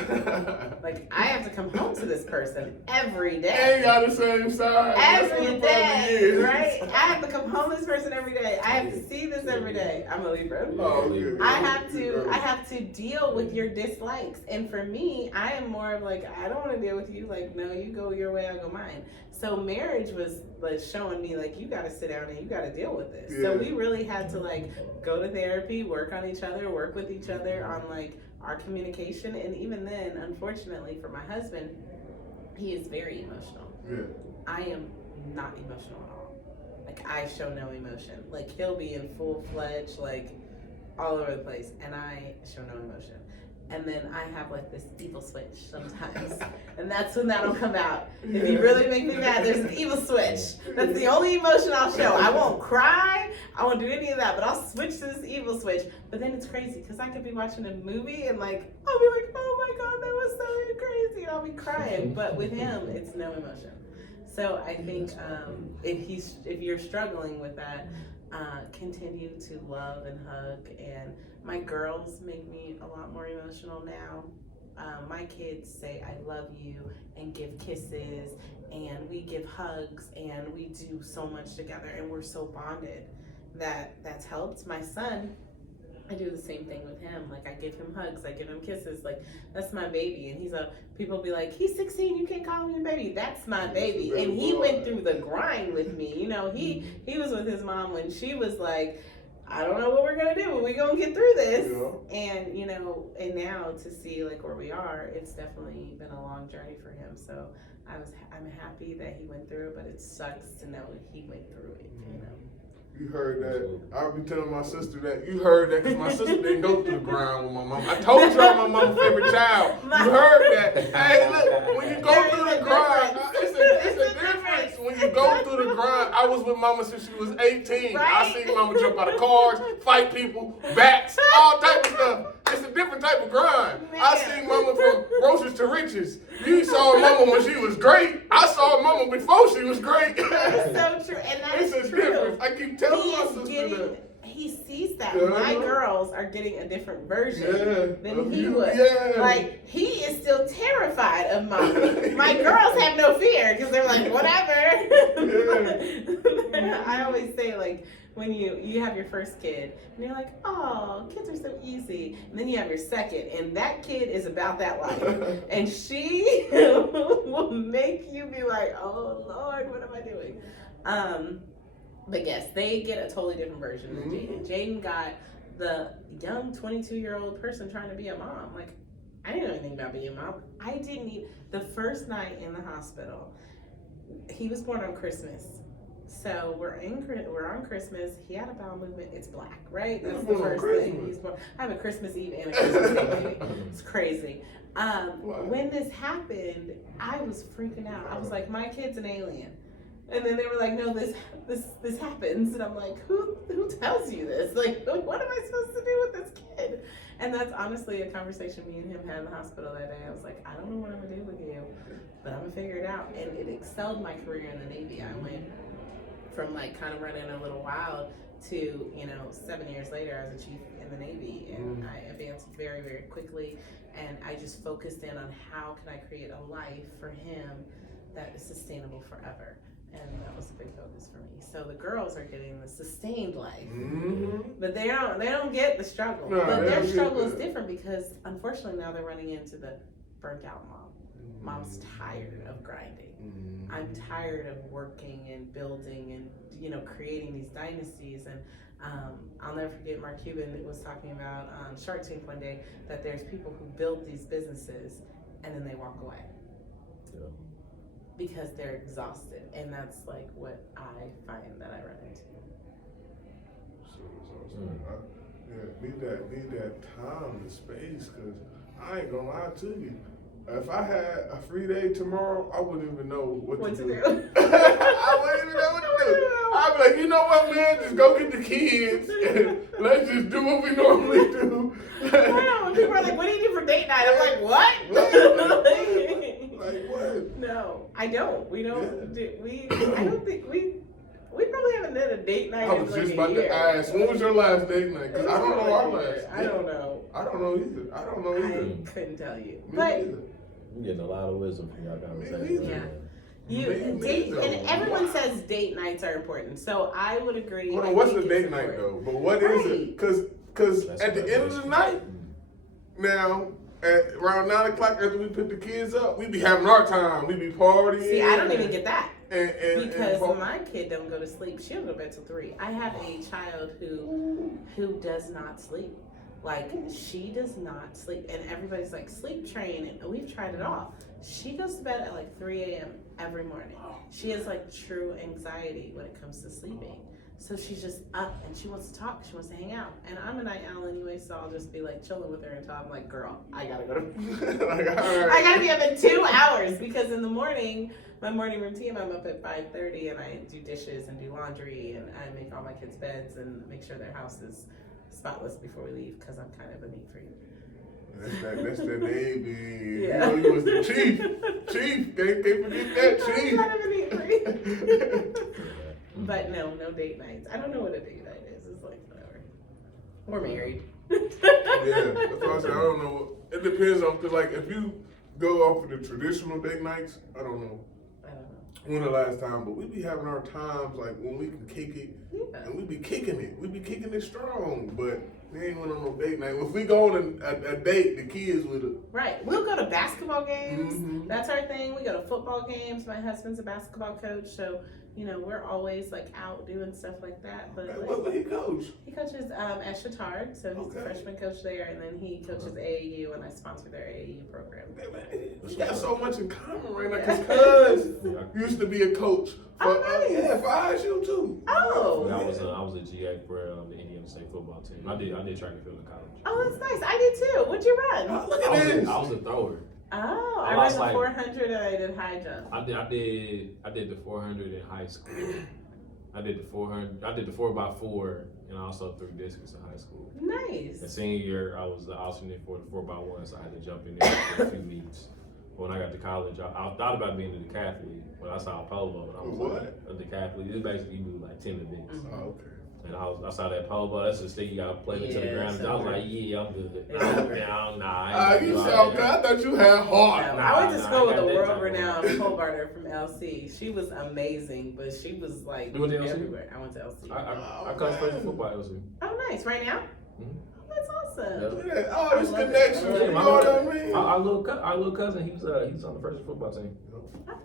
Like, I have to come home to this person every day. Ain't got the same side. Every day, right? I have to come home to this person every day. I have to see this every day. I'm a Libra. Oh, yeah. I have to deal with your dislikes. And for me, I am more of like, I don't want to deal with you. Like, no, you go your way, I'll go mine. So marriage was like showing me like, you got to sit down and you got to deal with this. Yeah. So we really had to like go to therapy, work on each other, work with each other on like our communication. And even then, unfortunately for my husband, he is very emotional. Yeah. I am not emotional at all. Like, I show no emotion. Like, he'll be in full-fledged, like, all over the place, and I show no emotion. And then I have like this evil switch sometimes, and that's when that'll come out. If you really make me mad, there's an evil switch. That's the only emotion I'll show. I won't cry, I won't do any of that, but I'll switch to this evil switch. But then it's crazy because I could be watching a movie and like I'll be like, oh my god, that was so crazy, and I'll be crying. But with him, it's no emotion. So I think if you're struggling with that, continue to love and hug. And my girls make me a lot more emotional now. My kids say I love you and give kisses, and we give hugs, and we do so much together, and we're so bonded that's helped. My son, I do the same thing with him. Like, I give him hugs, I give him kisses. Like, that's my baby. And people be like, he's 16, you can't call him your baby. That's my baby. And he went through the grind with me. You know, he was with his mom when she was like, I don't know what we're gonna do, but we're gonna get through this. Yeah. And, you know, and now to see like where we are, it's definitely been a long journey for him. So I'm happy that he went through it, but it sucks to know he went through it, you know. You heard that. I'll be telling my sister that. You heard that because my sister didn't go through the grind with my mom. I told you I'm my mama's favorite child. You heard that. Hey, look, when you go through the grind, it's a difference. When you go through the grind, I was with mama since she was 18. Right? I seen mama jump out of cars, fight people, bats, all type of stuff. It's a different type of grind. Man. I seen mama from groceries to riches. You saw mama when she was great. I saw mama before she was great. That's so true. And that's it's a true. Difference. I keep telling my sister that. He sees that my girls are getting a different version than he would. Yeah. Like, he is still terrified of mommy. My girls have no fear because they're like, whatever. I always say, like, when you have your first kid and you're like, oh, kids are so easy, and then you have your second and that kid is about that life, and she will make you be like, oh Lord, what am I doing? But yes, they get a totally different version than Jaden. Jaden got the young 22-year-old person trying to be a mom. Like, I didn't know anything about being a mom. I didn't even, the first night in the hospital, he was born on Christmas. So we're on Christmas. He had a bowel movement. It's black, right? That's the first thing. He's born. I have a Christmas Eve and a Christmas Day baby. It's crazy. When this happened, I was freaking out. I was like, my kid's an alien. And then they were like, no, this happens. And I'm like, who tells you this? Like, what am I supposed to do with this kid? And that's honestly a conversation me and him had in the hospital that day. I was like, I don't know what I'm gonna do with you, but I'm gonna figure it out. And it excelled my career in the Navy. I went from like kind of running a little wild to, 7 years later I was a chief in the Navy, and I advanced very, very quickly. And I just focused in on how can I create a life for him that is sustainable forever. And that was a big focus for me. So the girls are getting the sustained life, but they don't get the struggle. No, but their struggle is different because unfortunately now they're running into the burnt out mom. Mom's tired of grinding. I'm tired of working and building and creating these dynasties. And I'll never forget Mark Cuban was talking about on Shark Tank one day that there's people who build these businesses and then they walk away. Yeah. Because they're exhausted, and that's like what I find that I run into. Need that time and space, cause I ain't gonna lie to you. If I had a free day tomorrow, I wouldn't even know what to do. I wouldn't even know what to do. I'd be like, you know what, man? Just go get the kids and let's just do what we normally do. Wow, people are like, what do you do for date night? I'm like, what? Like what? No, I don't. We don't. I don't think we probably haven't done a date night. I was in like just a about year. to ask, when was your last date night? Because I don't know our last. I don't know. I don't know either. I don't know either. I couldn't tell you. Me But neither. I'm getting a lot of wisdom from y'all conversation. yeah. Date, and everyone says date nights are important. So I would agree. Hold I on, what's think the date it's night important. though? But what is it? Because That's at the end of the night, now at around 9 o'clock after we put the kids up, we be having our time. We be partying. See, I don't even get that. Because and my kid don't go to sleep. She don't go to bed till 3. I have a child who does not sleep. Like, she does not sleep. And everybody's like, sleep train. And we've tried it all. She goes to bed at like 3 a.m. every morning. She has like true anxiety when it comes to sleeping. So she's just up and she wants to talk. She wants to hang out. And I'm a night owl anyway, so I'll just be like chilling with her until I'm like, girl, I gotta go to like, all right. I gotta be up in 2 hours because in the morning, my morning routine, I'm up at 5:30 and I do dishes and do laundry and I make all my kids' beds and make sure their house is spotless before we leave because I'm kind of a neat freak. That's the Navy. Yeah. You know, you was the chief. Chief, can't forget that chief. I'm kind of a neat freak. But no date nights. I don't know what a date night is. It's like whatever. We're married. Yeah, that's what I said. I don't know. It depends on, because like if you go off of the traditional date nights, I don't know when the last time, but we be having our times like when we can kick it, and we be kicking it. We be kicking it strong, but we ain't went on no date night. If we go on a date, the kids with it. Right. We'll go to basketball games. Mm-hmm. That's our thing. We go to football games. My husband's a basketball coach, so you know we're always like out doing stuff like that. But like, What he coach? he coaches at Chatard, so he's the freshman coach there, and then he coaches AAU, and I sponsor their AAU program. We got so much in common right now. Cause used to be a coach for for ISU too. Oh. I was a GA for the Indiana State football team. I did track and field in college. Oh, that's nice. I did too. What'd you run? Look at this. I was a thrower. Oh, I I ran was the like- 400 and I did high jump. I did the 400 in high school. I did the 400. I did the 4x4, and I also threw discus in high school. Nice. The senior year, I was the alternate for the 4x1, so I had to jump in there for a few meets. But when I got to college, I thought about being a decathlete, but I saw a polo, and I was like, a decathlete. It's basically you do like 10 events. Oh, okay. And I saw that pole ball. That's just thing you gotta play it to the ground. And I was like, yeah, I'm good. You sound good. I thought you had heart. I went to school with I a got that world-renowned pole vaulter from LC. She was amazing, but she was like You went to LC? everywhere. I went to LC. I coached freshman football at LC. Oh, nice. Right now? Mhm. Oh, that's awesome. Look at that. Oh, this I love connection. it. You know what I mean? Our little cousin, he was on the freshman football team.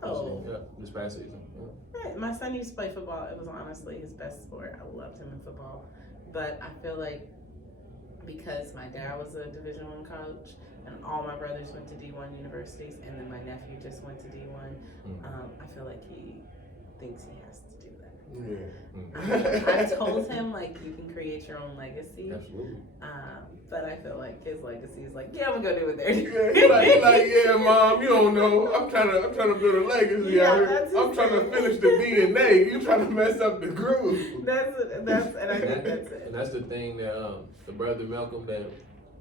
Oh. Yeah, this past season. Yeah. Right. My son used to play football. It was honestly his best sport. I loved him in football. But I feel like because my dad was a Division I coach and all my brothers went to D1 universities and then my nephew just went to D1, I feel like he thinks he has to do that. Yeah. I told him like you can create your own legacy. Absolutely. But I feel like his legacy is like, yeah, I'm gonna go do what they're Yeah, doing. he like, yeah, mom, you don't know. I'm trying to build a legacy Yeah, out here. that's I'm trying to finish the DNA. You trying to mess up the groove. That's and I think that's it. And that's the thing that the brother Malcolm that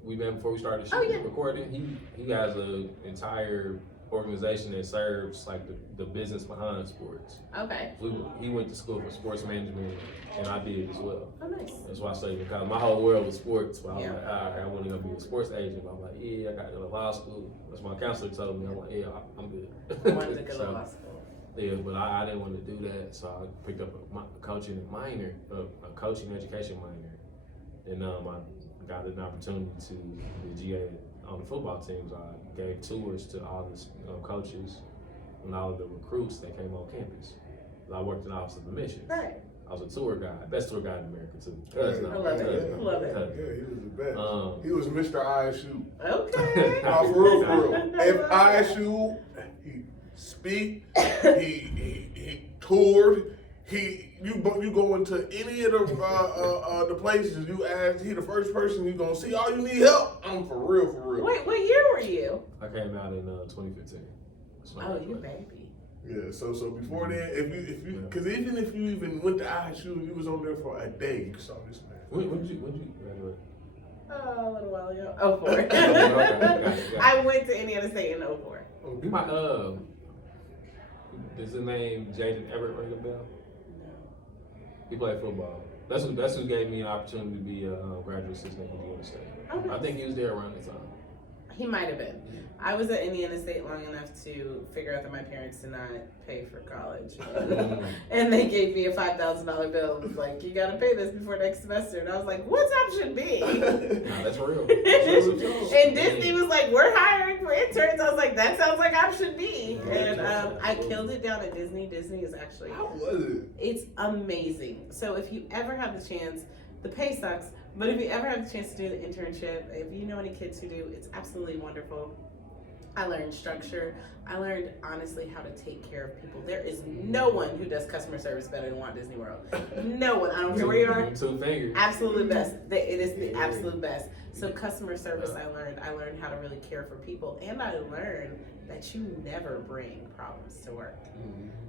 we met before we started recording. He has an entire organization that serves like the business behind sports. Okay. He went to school for sports management, and I did as well. Oh, nice. That's why I studied because my whole world was sports. But I was Yeah. like, all right, I want to go be a sports agent. But I'm like, yeah, I got to go to law school. That's what my counselor told me. I'm like, yeah, I'm good. I wanted to go to law school. Yeah, but I didn't want to do that, so I picked up a coaching minor, a coaching education minor, and I got an opportunity to the GA on the football teams. I gave tours to all the coaches and all of the recruits that came on campus. I worked in the Office of Admissions. Right. I was a tour guide, best tour guide in America too. I love it. Love it. Yeah, he was the best. He was Mr. ISU. Okay. No, for real. If ISU, he speak, he toured, You go into any of the places, you ask, he the first person you gonna see. Oh, you need help? I'm for real. Wait, what year were you? I came out in 2015. Oh, you baby. Yeah, so before then, if you, because even if you even went to ISU, you was on there for a day. You saw this man. When did you graduate? A little while ago. 04. Okay. I went to Indiana State in 04. You might does the name Jaden Everett ring a bell? No. He played football. That's who gave me an opportunity to be a graduate assistant at Indiana State. Okay. I think he was there around the time. He might have been. I was at Indiana State long enough to figure out that my parents did not pay for college. And they gave me a $5,000 bill. It was like, you gotta pay this before next semester. And I was like, what's option B? Nah, that's real. And Disney was like, we're hiring for interns. I was like, that sounds like option B. And I killed it down at Disney. Disney is actually, How was it? it's amazing. So if you ever have the chance, the pay sucks, but if you ever have the chance to do the internship, if you know any kids who do, it's absolutely wonderful. I learned structure. I learned, honestly, how to take care of people. There is no one who does customer service better than Walt Disney World. No one. I don't care where you are. Two fingers. Absolutely best. It is the absolute best. So customer service, I learned how to really care for people, and I learned that you never bring problems to work.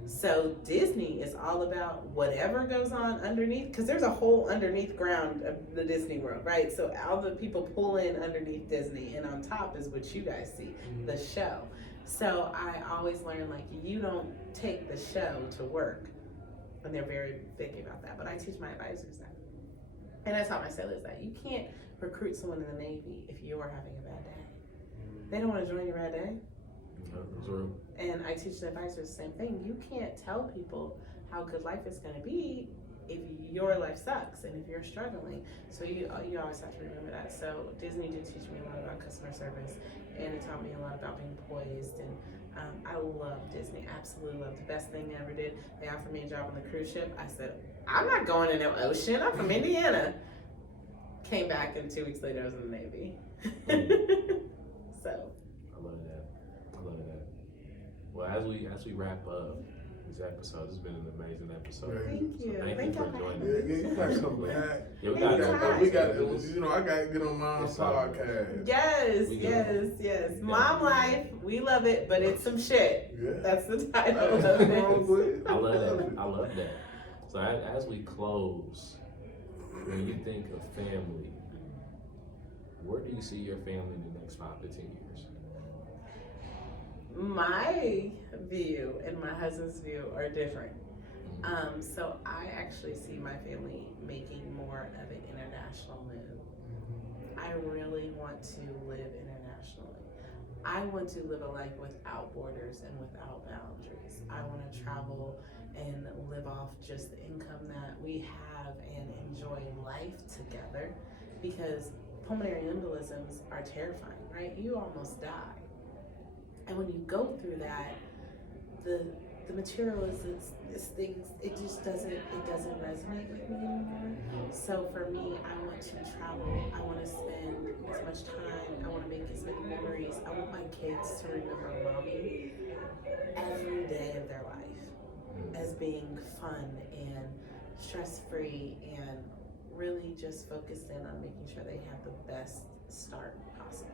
So Disney is all about whatever goes on underneath, because there's a whole underneath ground of the Disney World, right? So all the people pull in underneath Disney, and on top is what you guys see, the show. So I always learn, like, you don't take the show to work, and they're very big about that. But I teach my advisors that, and I taught my sailors that you can't recruit someone in the Navy if you are having a bad day. They don't want to join your bad day. And I teach the advisors the same thing. You can't tell people how good life is going to be if your life sucks and if you're struggling. So you always have to remember that. So Disney did teach me a lot about customer service, and it taught me a lot about being poised. And I love Disney. Absolutely love. The best thing they ever did. They offered me a job on the cruise ship. I said, I'm not going in the ocean. I'm from Indiana. Came back, and 2 weeks later I was in the Navy. So. I love that. Well, as we wrap up this episode, it's been an amazing episode. Thank you. So thank you for joining me. Yeah, you gotta come back. Yeah, we got you know, I gotta get on my podcast. Yes. Mom life, we love it, but it's some shit. Yeah. That's the title of it. I love that. So as we close, when you think of family, where do you see your family in the next 5 to 10 years? My view and my husband's view are different. So I actually see my family making more of an international move. I really want to live internationally. I want to live a life without borders and without boundaries. I want to travel and live off just the income that we have and enjoy life together, because pulmonary embolisms are terrifying, right? You almost die. And when you go through that, the material is things, it just doesn't resonate with me anymore. So for me, I want to travel. I want to spend as much time. I want to make as many memories. I want my kids to remember mommy every day of their life as being fun and stress-free and really just focused in on making sure they have the best start possible.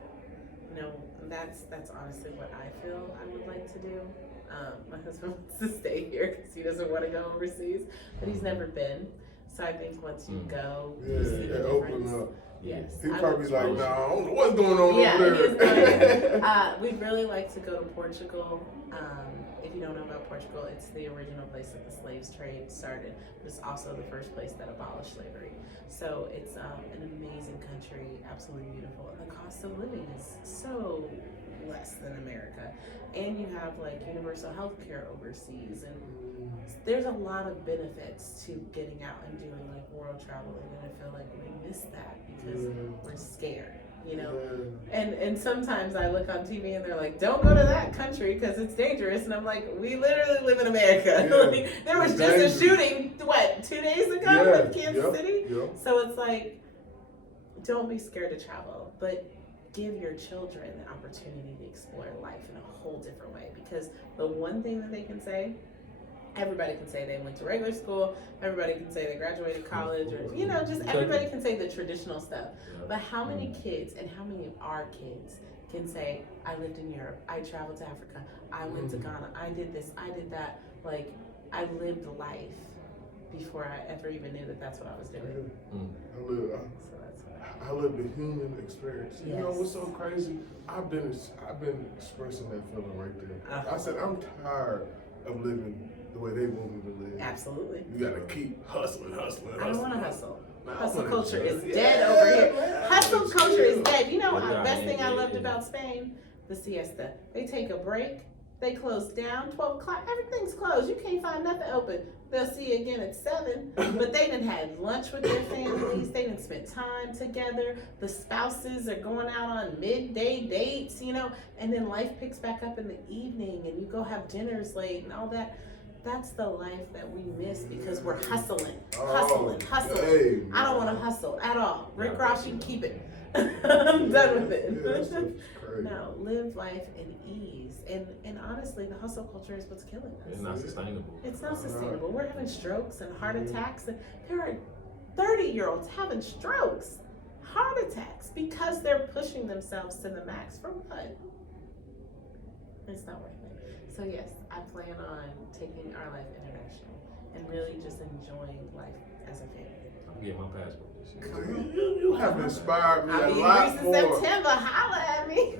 You know, that's honestly what I feel I would like to do. My husband wants to stay here because he doesn't want to go overseas, but he's never been. So I think once you go, you see the difference. Open up. Yes. He probably like, nah, I don't know what's going on Yeah, over he is there. going. We'd really like to go to Portugal. If you don't know about Portugal, it's the original place that the slaves trade started, but it's also the first place that abolished slavery. So it's an amazing country, absolutely beautiful, and the cost of living is so less than America. And you have like universal health care overseas, and there's a lot of benefits to getting out and doing like world traveling, and I feel like we miss that because we're scared, you know. And sometimes I look on TV and they're like, don't go to that country because it's dangerous, and I'm like, we literally live in America. Like, there was just a shooting 2 days ago in Kansas City. So it's like, don't be scared to travel, but give your children the opportunity to explore life in a whole different way, because the one thing that they can say Everybody can say they went to regular school. Everybody can say they graduated college, or just everybody can say the traditional stuff. But how many kids and how many of our kids can say, I lived in Europe, I traveled to Africa, I went to Ghana, I did this, I did that. Like, I lived life before I ever even knew that that's what I was doing. I lived the human experience. Yes. You know what's so crazy? I've been expressing that feeling right there. I said I'm tired of living the way they want me to live. Absolutely. You gotta keep hustling. I don't want to hustle. Hustle culture is dead over here. Hustle culture is dead. You know, the best thing I loved about Spain, the siesta. They take a break. They close down. 12 o'clock, everything's closed. You can't find nothing open. They'll see you again at 7. But they done had lunch with their families. They done spent time together. The spouses are going out on midday dates, and then life picks back up in the evening and you go have dinners late and all that. That's the life that we miss because we're hustling. Hey, I don't want to hustle at all. Rick Ross, you can keep it. I'm done with it. No, live life in ease. And honestly, the hustle culture is what's killing us. It's not sustainable. It's not sustainable. We're having strokes and heart attacks. And there are 30-year-olds having strokes, heart attacks, because they're pushing themselves to the max. For what? It's not worth it. So yes, I plan on taking our life international and really just enjoying life as a family. I'm getting my passport this year. You have inspired me I'll a be lot in Greece more. in September. Holla at me.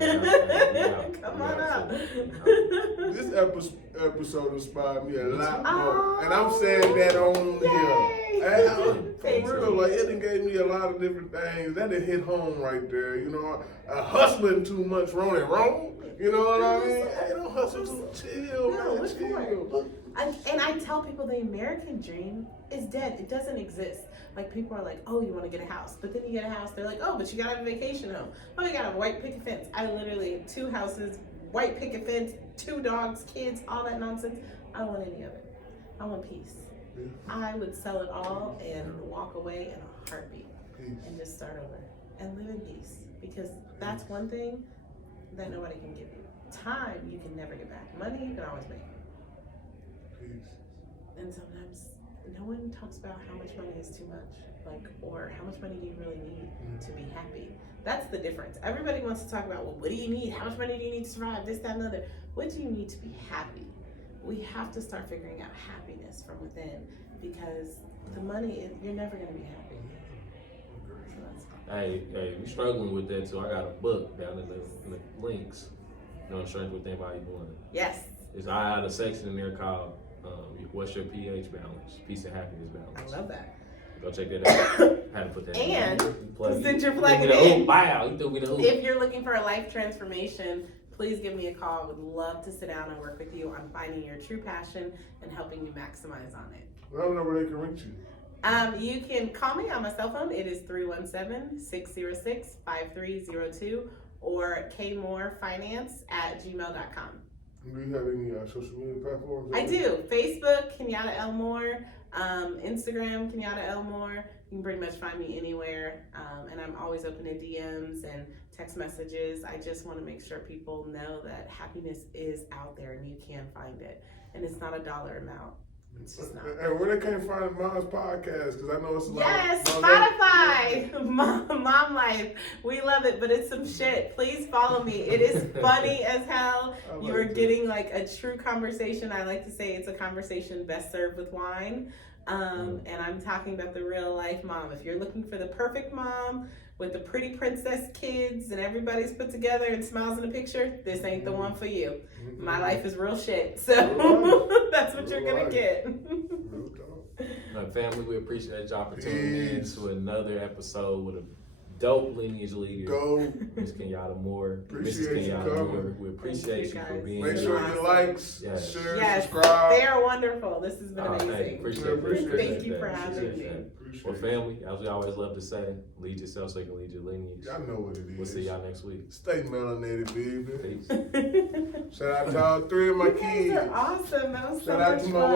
Come on up. This episode inspired me a lot more, and I'm saying that on here. And for real, like it done gave me a lot of different things. That done hit home right there. Hustling too much wrong. You know what I mean? Hey, don't hustle too much. Chill, man. Chill. And I tell people the American dream is dead. It doesn't exist. Like, people are like, oh, you want to get a house. But then you get a house, they're like, oh, but you got to have a vacation home. Oh, you got to have a white picket fence. I literally have 2 houses, white picket fence, 2 dogs, kids, all that nonsense. I don't want any of it. I want peace. I would sell it all and walk away in a heartbeat and just start over and live in peace. Because that's one thing that nobody can give you. Time, you can never get back. Money, you can always make. And sometimes no one talks about how much money is too much, or how much money do you really need to be happy. That's the difference. Everybody wants to talk about, well, what do you need? How much money do you need to survive? This, that, and the other. What do you need to be happy? We have to start figuring out happiness from within, because the money, you're never going to be happy. Hey, we struggling with that too. I got a book down in the links. Strength Within Volume 1. Yes. I had a section in there called What's Your pH Balance? Peace and Happiness Balance. I love that. Go check that out. Had to put that and in. Since you're plugging in, wow, you threw me the hoop. If you're looking for a life transformation, please give me a call. I would love to sit down and work with you on finding your true passion and helping you maximize on it. I don't know where they can reach you. You can call me on my cell phone. It is 317-606-5302 or kmorefinance@gmail.com. Do you have any social media platforms? I do. Facebook, Kenyata L. Moore. Instagram, Kenyata L. Moore. You can pretty much find me anywhere. And I'm always open to DMs and text messages. I just want to make sure people know that happiness is out there and you can find it. And it's not a dollar amount. It's just not. And where they can't find Mom's podcast, because I know it's a lot. Yes, Spotify, Mom Life. We love it, but it's some shit. Please follow me. It is funny as hell. You are getting like a true conversation. I like to say it's a conversation best served with wine. And I'm talking about the real life mom. If you're looking for the perfect mom with the pretty princess kids and everybody's put together and smiles in a picture, this ain't the one for you. My life is real shit. So that's what you're going to get. Family, we appreciate y'all for tuning in to another episode with a dope lineage leader. Go. Miss Kenyata Moore. Appreciate Mrs. you Kenyata coming. Moore. We appreciate you for being Make here. sure you likes, Yes. share, Yes, subscribe. they are wonderful. This has been amazing. Hey, appreciate Thank you that. for having me. Well, family, as we always love to say, lead yourself so you can lead your lineage. Y'all know what it is. We'll see y'all next week. Stay melanated, baby. Peace. Shout out to all 3 of my You kids. guys are awesome. That was so Shout out much to my fun.